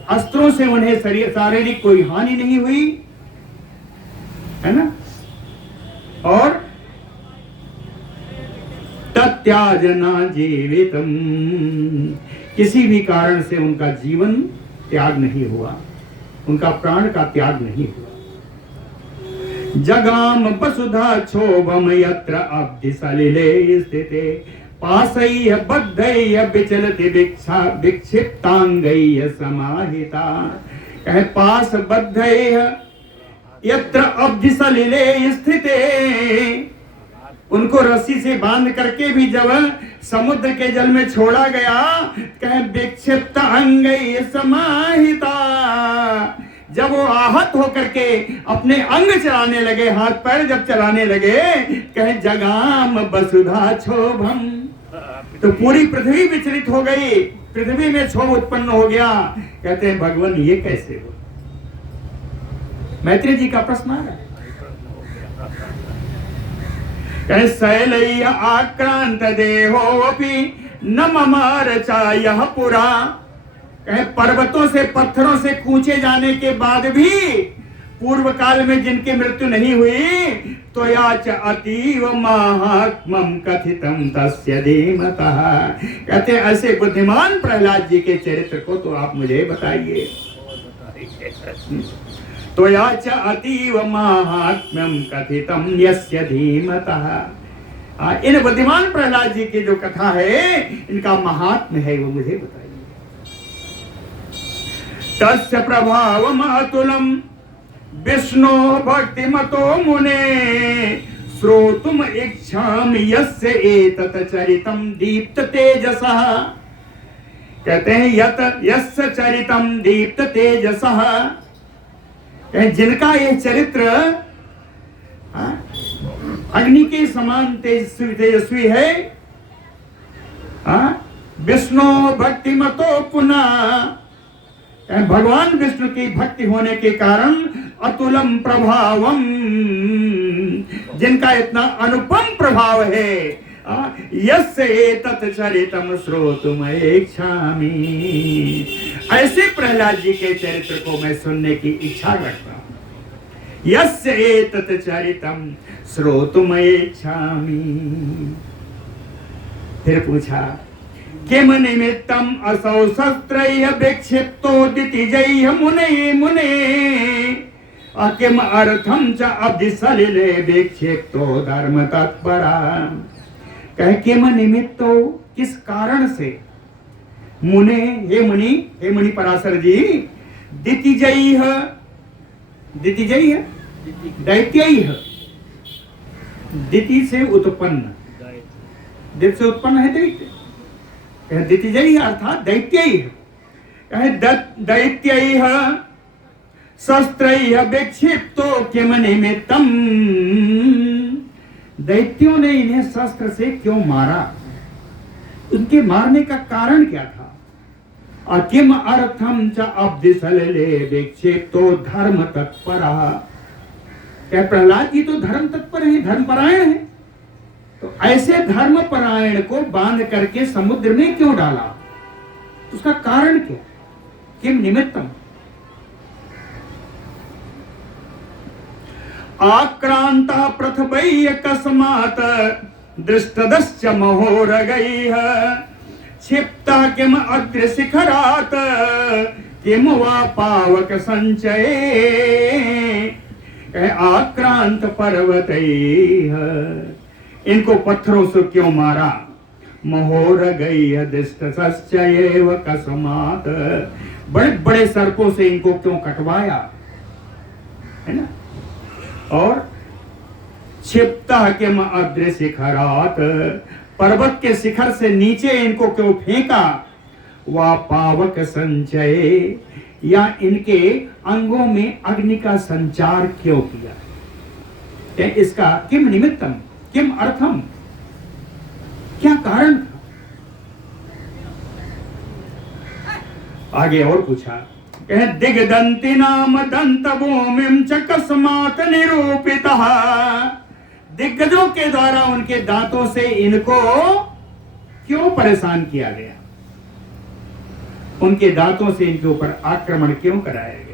अस्त्रों से उन्हें शारीरिक कोई हानि नहीं हुई, है ना, और तत्याजना जीवितम, किसी भी कारण से उनका जीवन त्याग नहीं हुआ, उनका प्राण का त्याग नहीं हुआ। जगाम वसुधा क्षोभम यत्र अब्धि सलिले स्थिते पासैः बद्धैः विचलति विक्षिप्तांगैः समाहिता। कहे पास बद्धैः यत्र अब्धि सलिले स्थिते, उनको रस्सी से बांध करके भी जब समुद्र के जल में छोड़ा गया, कहे विक्षिप्त अंगैः समाहिता, जब वो आहत होकर के अपने अंग चलाने लगे, हाथ पैर जब चलाने लगे, कहे जगाम वसुधा क्षोभम, तो पूरी पृथ्वी विचलित हो गई, पृथ्वी में क्षोभ उत्पन्न हो गया। कहते हैं भगवान ये कैसे हो? मैत्रेय जी का प्रश्न है। कहे शैलैः आक्रांत देहोऽपि न ममार चायः पुरा। कहे पर्वतों से पत्थरों से कूचे जाने के बाद भी पूर्व काल में जिनकी मृत्यु नहीं हुई, तो याच अतीव महात्मम कथितम तस्य धीमतः। कहते ऐसे बुद्धिमान प्रहलाद जी के चरित्र को तो आप मुझे बताइए। तो याच अतीव महात्म्यम कथितम यस्य धीमतः। इन बुद्धिमान प्रहलाद जी की जो कथा है, इनका महात्म्य है, वो मुझे बताइए। तस्य प्रभावम अतुलम विष्णो भक्तिमतो मुने श्रोतुम इच्छामि यस्य एतत् चरितम दीप्त तेजसः। कहते हैं यस्य चरितम दीप्त तेजसः, जिनका ये चरित्र अग्नि के समान तेजस्वी है। विष्णु भक्तिमतो पुनः, भगवान विष्णु की भक्ति होने के कारण अतुलम प्रभावम, जिनका इतना अनुपम प्रभाव है। यस्य एतत् चरितम श्रोतुम इच्छामि, ऐसे प्रहलाद जी के चरित्र को मैं सुनने की इच्छा रखता हूं। यस्य एतत् चरितम श्रोतुम इच्छामि। फिर पूछा किम निमित्तम असौ शस्त्रैः विक्षिप्तो दितिजैः मुने मुने किम अर्थम च अब्धि सलिले विक्षिप्तो धर्म तत्परा। कहे किम निमित्तो, किस कारण से, मुने हे मुनि पराशर जी, दितिजैः, दितिजैः दैत्यैः, दिति से उत्पन्न, दिति से उत्पन्न है दैत्य, दितिजैः अर्थात दैत्यैः। कहे दैत्यैः शस्त्रैः विक्षिप्तो किम निमित्तम, दैत्यों ने इन्हें शस्त्र से क्यों मारा, उनके मारने का कारण क्या था। किम अर्थम च अब्धि सलिले विक्षिप्तो धर्म तत्परः। क्या प्रहलाद जी तो धर्म तत्पर है, धर्मपरायण है, तो ऐसे धर्मपरायण को बांध करके समुद्र में क्यों डाला, उसका कारण क्या, किम निमित्तम। आक्रांता पृथ्वी कस्मात् दृष्टदश्च महोरगैः क्षिप्ता किम अग्र शिखरात् किम वा पावक संचये। कहे आक्रांत पर्वतैः, इनको पत्थरों से क्यों मारा? महोर गई दिष्टसश्चैव कस्मात्, बड़े बड़े सर्पों से इनको क्यों कटवाया, है ना? और क्षिप्तः किम अद्रि शिखरात्, पर्वत के शिखर से नीचे इनको क्यों फेंका? वा पावक संचय, या इनके अंगों में अग्नि का संचार क्यों किया? इसका किम निमित्तम किम अर्थम, क्या कारण था? आगे और पूछा, कहे दिग्दंति नाम दंत भूमिम च कस्मात् निरूपितः, दिग्गजों के द्वारा उनके दांतों से इनको क्यों परेशान किया गया? उनके दांतों से इनके ऊपर आक्रमण क्यों कराया गया?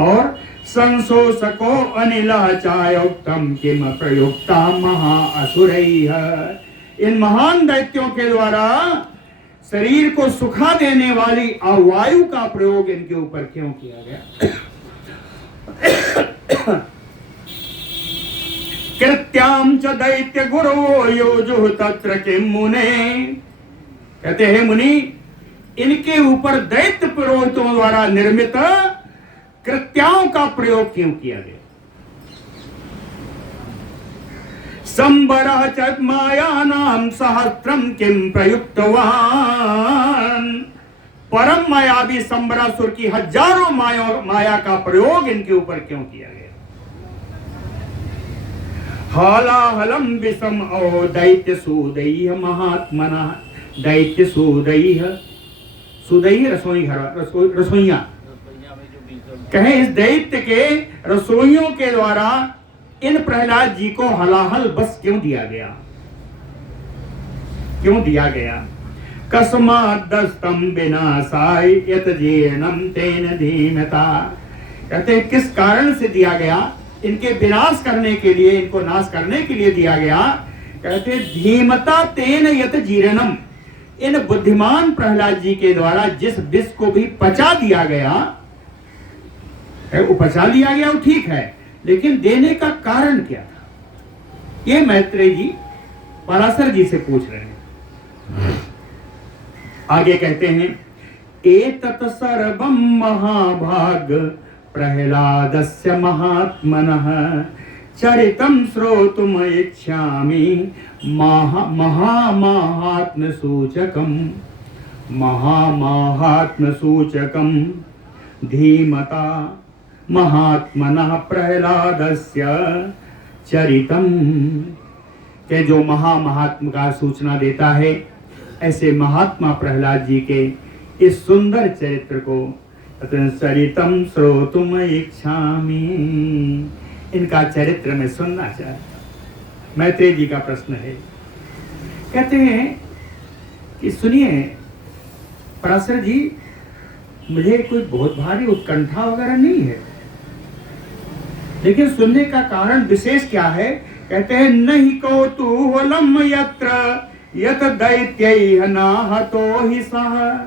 और संशोषको अनिलः चायोक्तम किम प्रयुक्ता महाअसुरैः, इन महान दैत्यों के द्वारा शरीर को सुखा देने वाली अवायु का प्रयोग इनके ऊपर क्यों किया गया? कृत्याम च दैत्य गुरो योजु तत्र किम मुने, कहते हैं मुनि, इनके ऊपर दैत्य पुरोहितों द्वारा निर्मित कृत्याओं का प्रयोग क्यों किया गया? संबरः च मायानां सहस्त्रम किम प्रयुक्तवान, परम मायावी संबरासुर की हजारों माया का प्रयोग इनके ऊपर क्यों किया गया? हालाहलम विषम ओ दैत्य सूदैः महात्मना, दैत्य सूदैः, सुदैः रसोई घर रसोइया, कहे इस दैत्य के रसोइयों के द्वारा इन प्रहलाद जी को हलाहल बस क्यों दिया गया? क्यों दिया गया? कस्माद्दस्तम विनाशाय यत जीर्णम तेन धीमता, कहते हैं किस कारण से दिया गया? इनके विनाश करने के लिए, इनको नाश करने के लिए दिया गया। कहते धीमता तेन यत जीर्णम, इन बुद्धिमान प्रहलाद जी के द्वारा जिस विष को भी पचा दिया गया, वो पचा दिया गया, वो ठीक है, लेकिन देने का कारण क्या था? ये मैत्रेय जी पराशर जी से पूछ रहे हैं। आगे कहते हैं एतत् सर्वं महाभाग प्रहलादस्य महात्मनः चरितं श्रोतुम् इच्छामि महामाहात्म्य सूचकं धीमता महात्मनः प्रहलादस्य चरितम, के जो महात्मा का सूचना देता है, ऐसे महात्मा प्रहलाद जी के इस सुंदर चरित्र को चरितम श्रोतुम इच्छामि, इनका चरित्र में सुनना चाहता। मैत्रेय जी का प्रश्न है, कहते हैं कि सुनिए पराशर जी, मुझे कोई बहुत भारी उत्कंठा वगैरह नहीं है, लेकिन सुनने का कारण विशेष क्या है? कहते हैं नहीं कौतूहलम यत्र यत दैत्यैः नाहतो हि सः,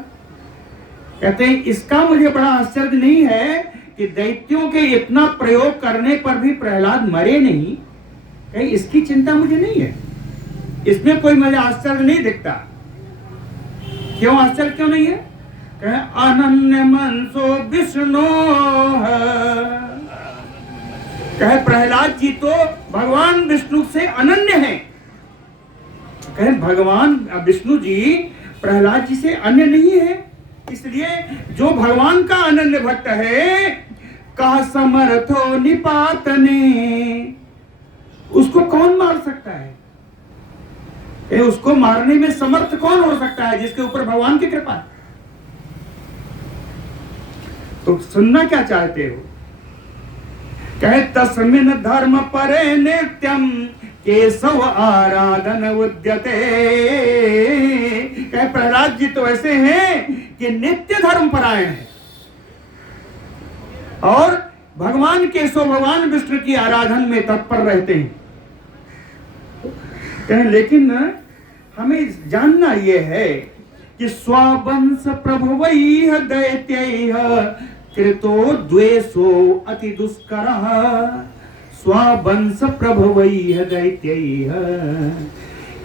कहते हैं इसका मुझे बड़ा आश्चर्य नहीं है कि दैत्यों के इतना प्रयोग करने पर भी प्रहलाद मरे नहीं, कहीं इसकी चिंता मुझे नहीं है, इसमें कोई मुझे आश्चर्य नहीं दिखता। क्यों आश्चर्य क्यों नहीं है? कहे अनन्य मनसो विष्णु, कहे प्रहलाद जी तो भगवान विष्णु से अनन्य हैं। कहे भगवान विष्णु जी प्रहलाद जी से अन्य नहीं है, इसलिए जो भगवान का अनन्य भक्त है, कहा समर्थो निपातने, उसको कौन मार सकता है? उसको मारने में समर्थ कौन हो सकता है? जिसके ऊपर भगवान की कृपा है। तो सुनना क्या चाहते हो? कहे तस्मिन् धर्म परे नित्यम केशव आराधन उद्यते, कहे प्रहलाद जी तो ऐसे हैं कि नित्य धर्म परायण है और भगवान केशव भगवान विष्णु की आराधन में तत्पर रहते हैं। कहे लेकिन हमें जानना यह है कि स्ववंश प्रभुवैः दैत्यैः कृतो द्वेषो अति दुष्करः स्ववंश प्रभवैः दैत्यैः।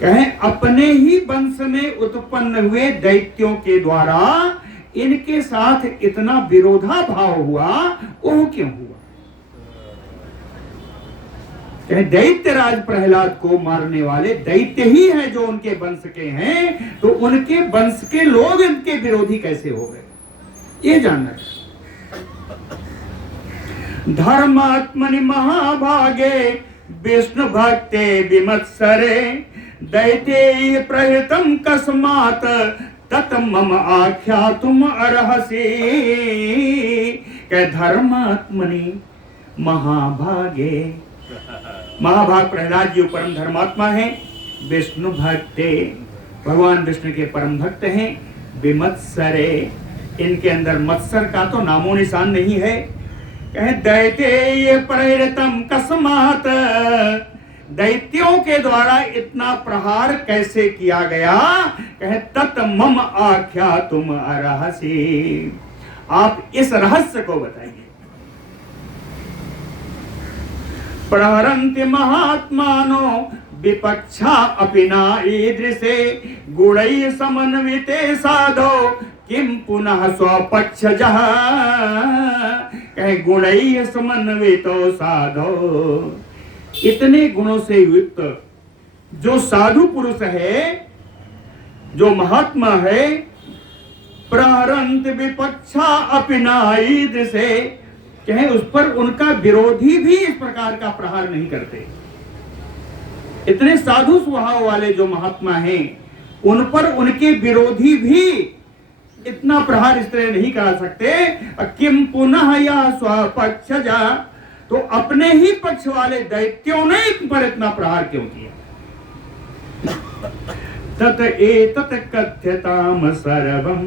कहें अपने ही वंश में उत्पन्न हुए दैत्यों के द्वारा इनके साथ इतना विरोधाभाव हुआ, वो क्यों हुआ? कहें दैत्यराज प्रहलाद को मारने वाले दैत्य ही हैं जो उनके वंश के हैं, तो उनके वंश के लोग इनके विरोधी कैसे हो गए, ये जानना है। धर्मात्मनि महाभागे विष्णु भक्ते विमत्सरे दैते प्रहृतम कस्मात् तत मम आख्यातुम अर्हसि। धर्मात्मनि महाभागे, महाभाग प्रहलाद जी परम धर्मात्मा है, विष्णु भक्ते भगवान विष्णु के परम भक्त हैं, विमत्सरे इनके अंदर मत्सर का तो नामो निशान नहीं है। कहे दैते प्रहृतम कस्मात्, दैत्यों के द्वारा इतना प्रहार कैसे किया गया? कहे तत् मम आख्या तुम अर्हसि, आप इस रहस्य को बताइए। प्रहरन्ति महात्मानो विपक्षा अपि न ईदृशे गुणैः समन्विते साधो किम पुनः स्वपक्षजः। कहे गुणैः समन्वितो साधो, इतने गुणों से युक्त जो साधु पुरुष है, जो महात्मा है, प्रहरन्त विपक्षा अपि न ईदृशे, कहे उस पर उनका विरोधी भी इस प्रकार का प्रहार नहीं करते। इतने साधु स्वभाव वाले जो महात्मा हैं, उन पर उनके विरोधी भी इतना प्रहार इस तरह नहीं करा सकते। किम पुनः या स्वपक्षजा, तो अपने ही पक्ष वाले दैत्यों ने इन पर इतना प्रहार क्यों किया? तत एतत् कथ्यताम सर्वं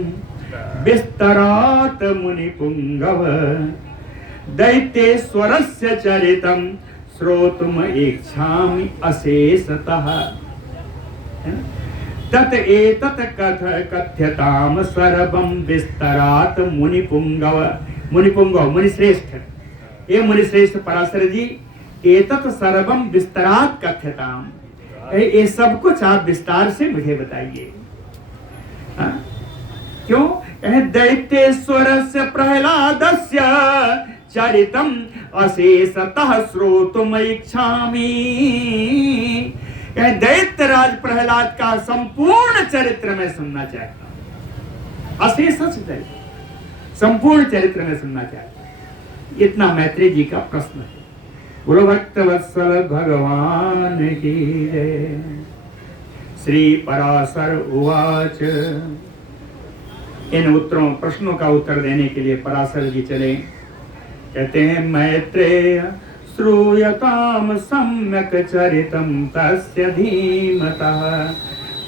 विस्तरात् मुनिपुंगव दैत्येश्वरस्य चरितं श्रोतुम इच्छामि अशेषतः। तत एतत् कथ्यताम सर्वं विस्तरात् मुनिपुंगव, मुनिपुंगव मुनिश्रेष्ठ, ये मुनिश्रेष्ठ पराशर जी, एतत् सर्वं विस्तरात् कथ्यताम, ये सब कुछ आप विस्तार से मुझे बताइए। क्यों? दैत्येश्वरस्य प्रहलादस्य चरितम् अशेषतः श्रोतुम इच्छामि। दैत्यराज प्रहलाद का संपूर्ण चरित्र में सुनना चाहता हूं, अशेष चरित्र, संपूर्ण चरित्र में सुनना चाहता हूं। इतना मैत्रेय जी का प्रश्न है। बोलो भक्त वत्सल भगवान की जय। श्री पराशर उवाच। इन उत्तरों प्रश्नों का उत्तर देने के लिए पराशर जी चले। कहते हैं मैत्रेय श्रूयताम सम्यक् चरितं तस्य धीमतः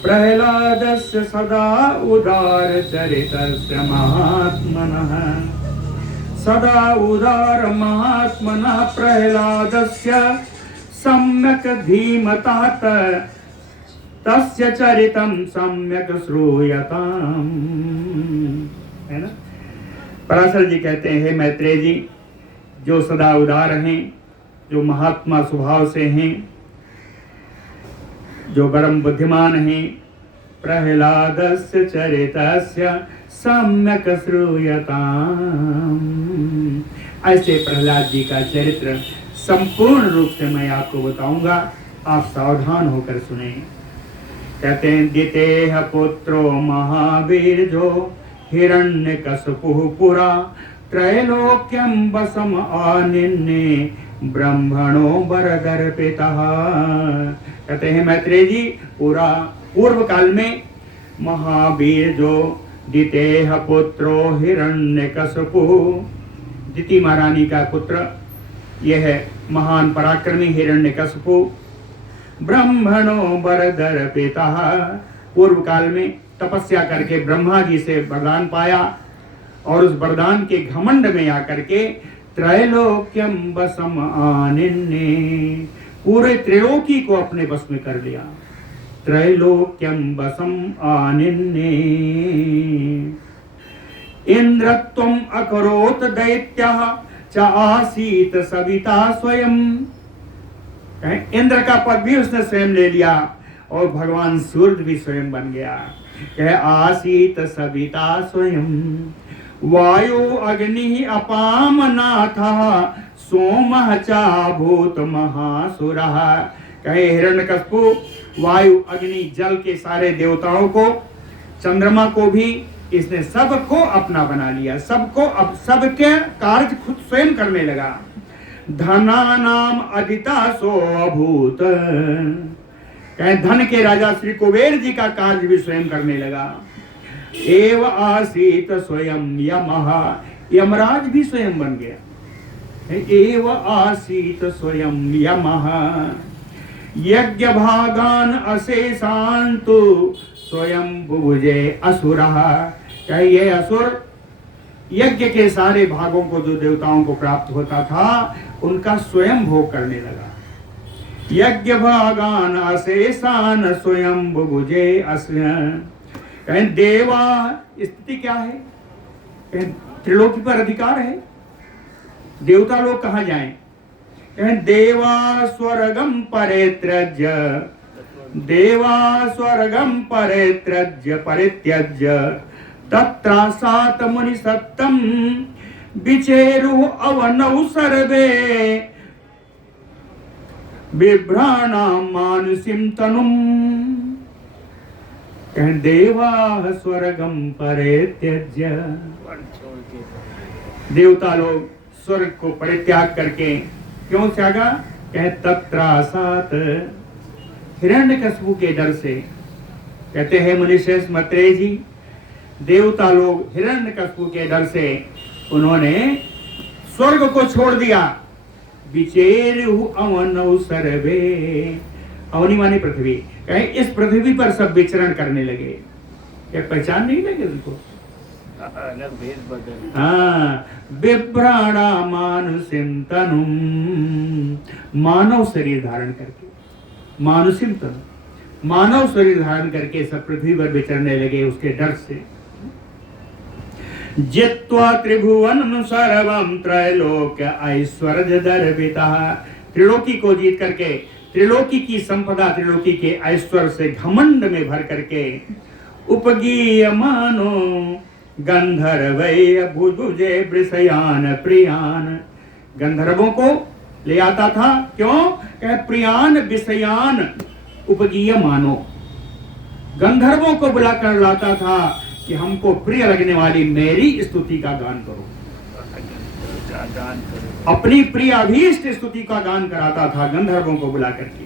प्रहलादस्य सदा उदार चरितस्य महात्मनः। सदा उदार महात्मनः प्रहलादस्य सम्यक् धीमतः तस्य चरितं सम्यक् श्रूयताम्। है ना? पराशर जी कहते हैं मैत्रेय जी, जो सदा उदार हैं, जो महात्मा स्वभाव से हैं, जो परम बुद्धिमान हैं, प्रहलादस्य चरितस्य सम्यक् श्रूयताम्। ऐसे प्रहलाद जी का चरित्र संपूर्ण रूप से मैं आपको बताऊंगा, आप सावधान होकर सुने। कहते हैं दितेह पुत्रो महावीर जो हिरण्यकशिपुः पुरा त्रैलोक्यं वशम् आनिन्ने ब्रह्मणो वरदर्पितः। कहते हैं मैत्रेय जी, पूर्व काल में महावीर जो दितेह पुत्रो हिरण्यकशिपुः, दिति महारानी का पुत्र यह है महान पराक्रमी हिरण्यकशिपु, ब्रह्मणो वरदर्पितः, पूर्व काल में तपस्या करके ब्रह्मा जी से वरदान पाया और उस वरदान के घमंड में आकर के त्रैलोक्यम वशम आनिन्ने, पूरे त्रैलोकी को अपने वश में कर लिया। त्रैलोक्यम वशम आनिन्ने, इंद्रत्वम अकरोत दैत्यः च आसीत सविता स्वयं। इंद्र का पद भी उसने स्वयं ले लिया और भगवान सूर्य भी स्वयं बन गया। कह आसीत सविता स्वयं। वायु अग्नि अपाम नाथा सोमः चाभूत महासुरः। कहे हिरण्यकशिपु वायु अग्नि जल के सारे देवताओं को, चंद्रमा को भी इसने सबको अपना बना लिया, सबको अब सबके कार्य खुद स्वयं करने लगा। धना नाम अदिता सो अभूत। कहे धन के राजा श्री कुबेर जी का कार्य भी स्वयं करने लगा। एव आसीत स्वयं यमः। यमराज भी स्वयं बन गया। एव आसीत स्वयं यमः। यज्ञ भागान अशेषांतु स्वयं बुभुजे असुरः। कहे ये असुर यज्ञ के सारे भागों को जो देवताओं को प्राप्त होता था उनका स्वयं भोग करने लगा। यज्ञ भागान अशेषान स्वयं बुभुजे कहें देवा स्थिति क्या है? कहें त्रिलोकी पर अधिकार है। देवता लोग कहाँ जाएं? कहें देवा स्वर्गम परित्यज्य, देवा स्वर्गम परित्यज्य परित्यज्य तत्रासात मुनि सत्तम विचेरु अवनौ सर्वे बिभ्राणाम मानुषीम तनुम। कहें देवा स्वर्गम परित्यज्य। देवता लोग स्वर्ग को परित्याग करके क्यों त्यागा? कहे तत्रासात हिरण्यकशिपु के डर से। कहते हैं मुनिश्रेष्ठ मैत्रेय जी, देवता लोग हिरण्यकशिपु के डर से उन्होंने स्वर्ग को छोड़ दिया। विचेरु अवनौ सर्वे। अवनी माने पृथ्वी। कहे इस पृथ्वी पर सब विचरण करने लगे। क्या पहचान नहीं लगे उनको? हाँ, बिभ्राणा मानुषिम तनुम। मानव शरीर धारण करके, मानुषिम तनु मानव शरीर धारण करके सब पृथ्वी पर विचरने लगे उसके डर से। जित्वा त्रिभुवन सर्वम त्रैलोक्य ऐश्वर्य दर्पितः। त्रिलोकी को जीत करके, त्रिलोकी की संपदा, त्रिलोकी के ऐश्वर्य से घमंड में भर करके उपगीयमानो गंधर्वै भुजुजे वृषयान प्रियान। गंधर्वों को ले आता था। क्यों? कहे प्रियान विषयान उपगीयमानो। गंधर्वों को बुलाकर लाता था कि हमको प्रिय लगने वाली मेरी स्तुति का गान करो। अपनी प्रिय अभीष्ट स्तुति का गान कराता था गंधर्वों को बुला करके।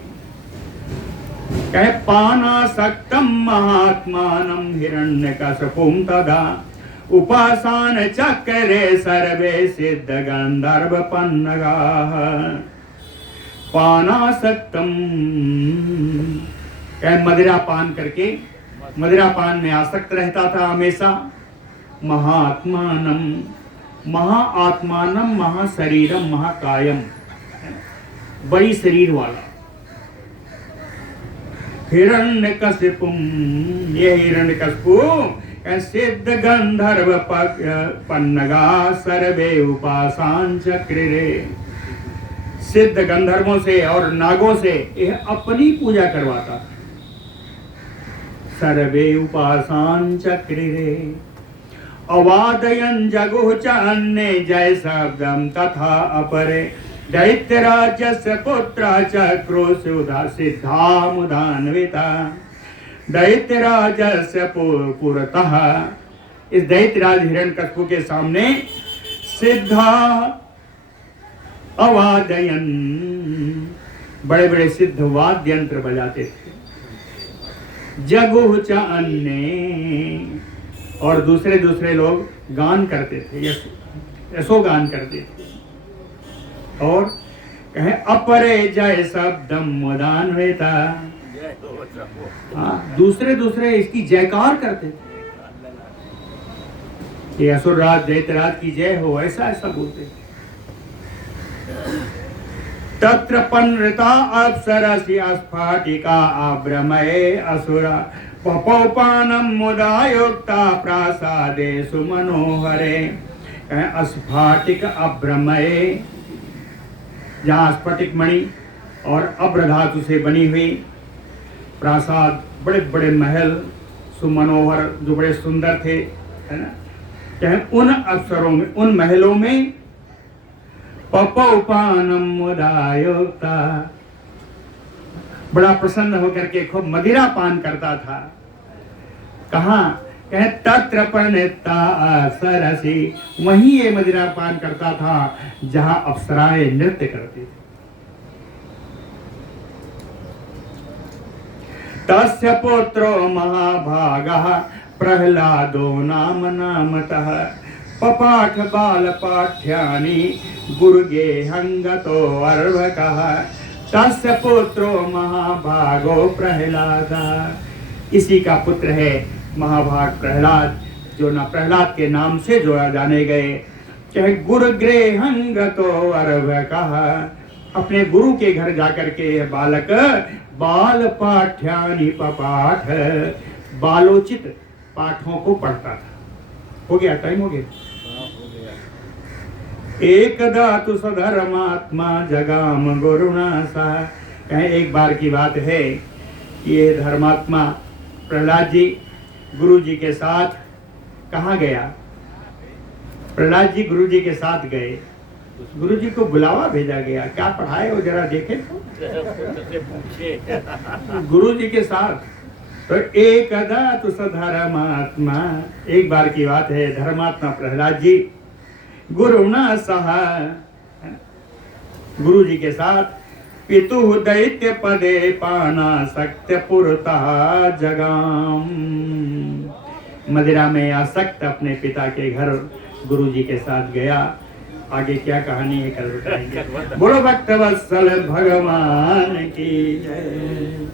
कहे पानासक्तम महात्मानम हिरण्यकशिपुम तदा उपासान चक्रे सर्वे सिद्ध गंधर्व पन्नगाः। पानासक्तम कहे मदिरा पान करके, मदिरा पान में आसक्त रहता था हमेशा। महात्मानम, महाआत्मानम, महाशरीरम, महाकायम, बड़ी शरीर वाला। हिरण्यकशिपुम, ये हिरण्यकशिपु सिद्ध गंधर्व पन्नगा सर्वे उपासान चक्रे। सिद्ध गंधर्वों से और नागों से यह अपनी पूजा करवाता था। सर्वे उपासान चक्रे अवादयन जगुः च अन्ये जय शब्दम तथा अपरे दैत्यराजस्य पुत्रा चक्रुसुधा सिद्धामुदान्विता। दैत्यराजस्य पुरतः, इस दैत्यराज हिरण्यकशिपु के सामने सिद्धा अवादयन, बड़े बड़े सिद्ध वाद्य यंत्र बजाते थे। जगुः च अन्ये, और दूसरे दूसरे लोग गान करते थे, यशो गान करते थे। और कहे अपरे जय शब्दम मुदान्विता। हाँ, दूसरे दूसरे इसकी जयकार करते थे कि असुरराज दैत्यराज की जय हो, ऐसा ऐसा बोलते थे। तत्र पन्नृता अप्सरसि स्फाटिका आभ्रमये असुरा पपौपानम मुदायुक्ता प्रासादे सुमनोहरे, स्फाटिक अभ्रमये, जहाँ स्फटिक मणि और अभ्र धातु से बनी हुई प्रासाद, बड़े बड़े महल, सुमनोहर, जो बड़े सुंदर थे, है ना, चाहे उन अवसरों में, उन महलों में पपौपानम मुदायुक्ता, बड़ा प्रसन्न होकर के खूब मदिरा पान करता था। कहाँ? कहे तत्र परिणीता सरसी, वहीं ये मदिरा पान करता था जहां अप्सराएं नृत्य करती थी। तस्य पुत्रो महाभागः प्रहलादो नाम नामतः, पपाठ बाल पाठ्यानि गुरुगेहंगतो अर्भकः, तस्य पुत्रो महाभागो प्रहलादः, इसी का पुत्र है महाभाग प्रहलाद, जो न प्रहलाद के नाम से जोड़ा जाने गए। चाहे गुरुगृहंगतो अर्भकः, अपने गुरु के घर जाकर के यह बालक बाल पाठ्यानि पपाठ, बालोचित पाठों को पढ़ता था। हो गया, टाइम हो गया। एकदा तु सधर्मात्मा जगाम गुरुना सा, कहें एक बार की बात है कि ये धर्मात्मा प्रहलाद जी गुरु जी के साथ कहाँ गया? प्रहलाद जी गुरु जी के साथ गए, गुरु जी को बुलावा भेजा गया, क्या पढ़ाए वो जरा देखे तो। गुरु जी के साथ तो एकदा तु सधर्मात्मा, एक बार की बात है, धर्मात्मा प्रहलाद जी गुरुना सह, गुरु जी के साथ, पितु दैत्य पदे पाना सत्य पुरता जगाम, मदिरा में आसक्त अपने पिता के घर गुरु जी के साथ गया। आगे क्या कहानी है कल बताएंगे। बोलो भक्त वत्सल भगवान की जय।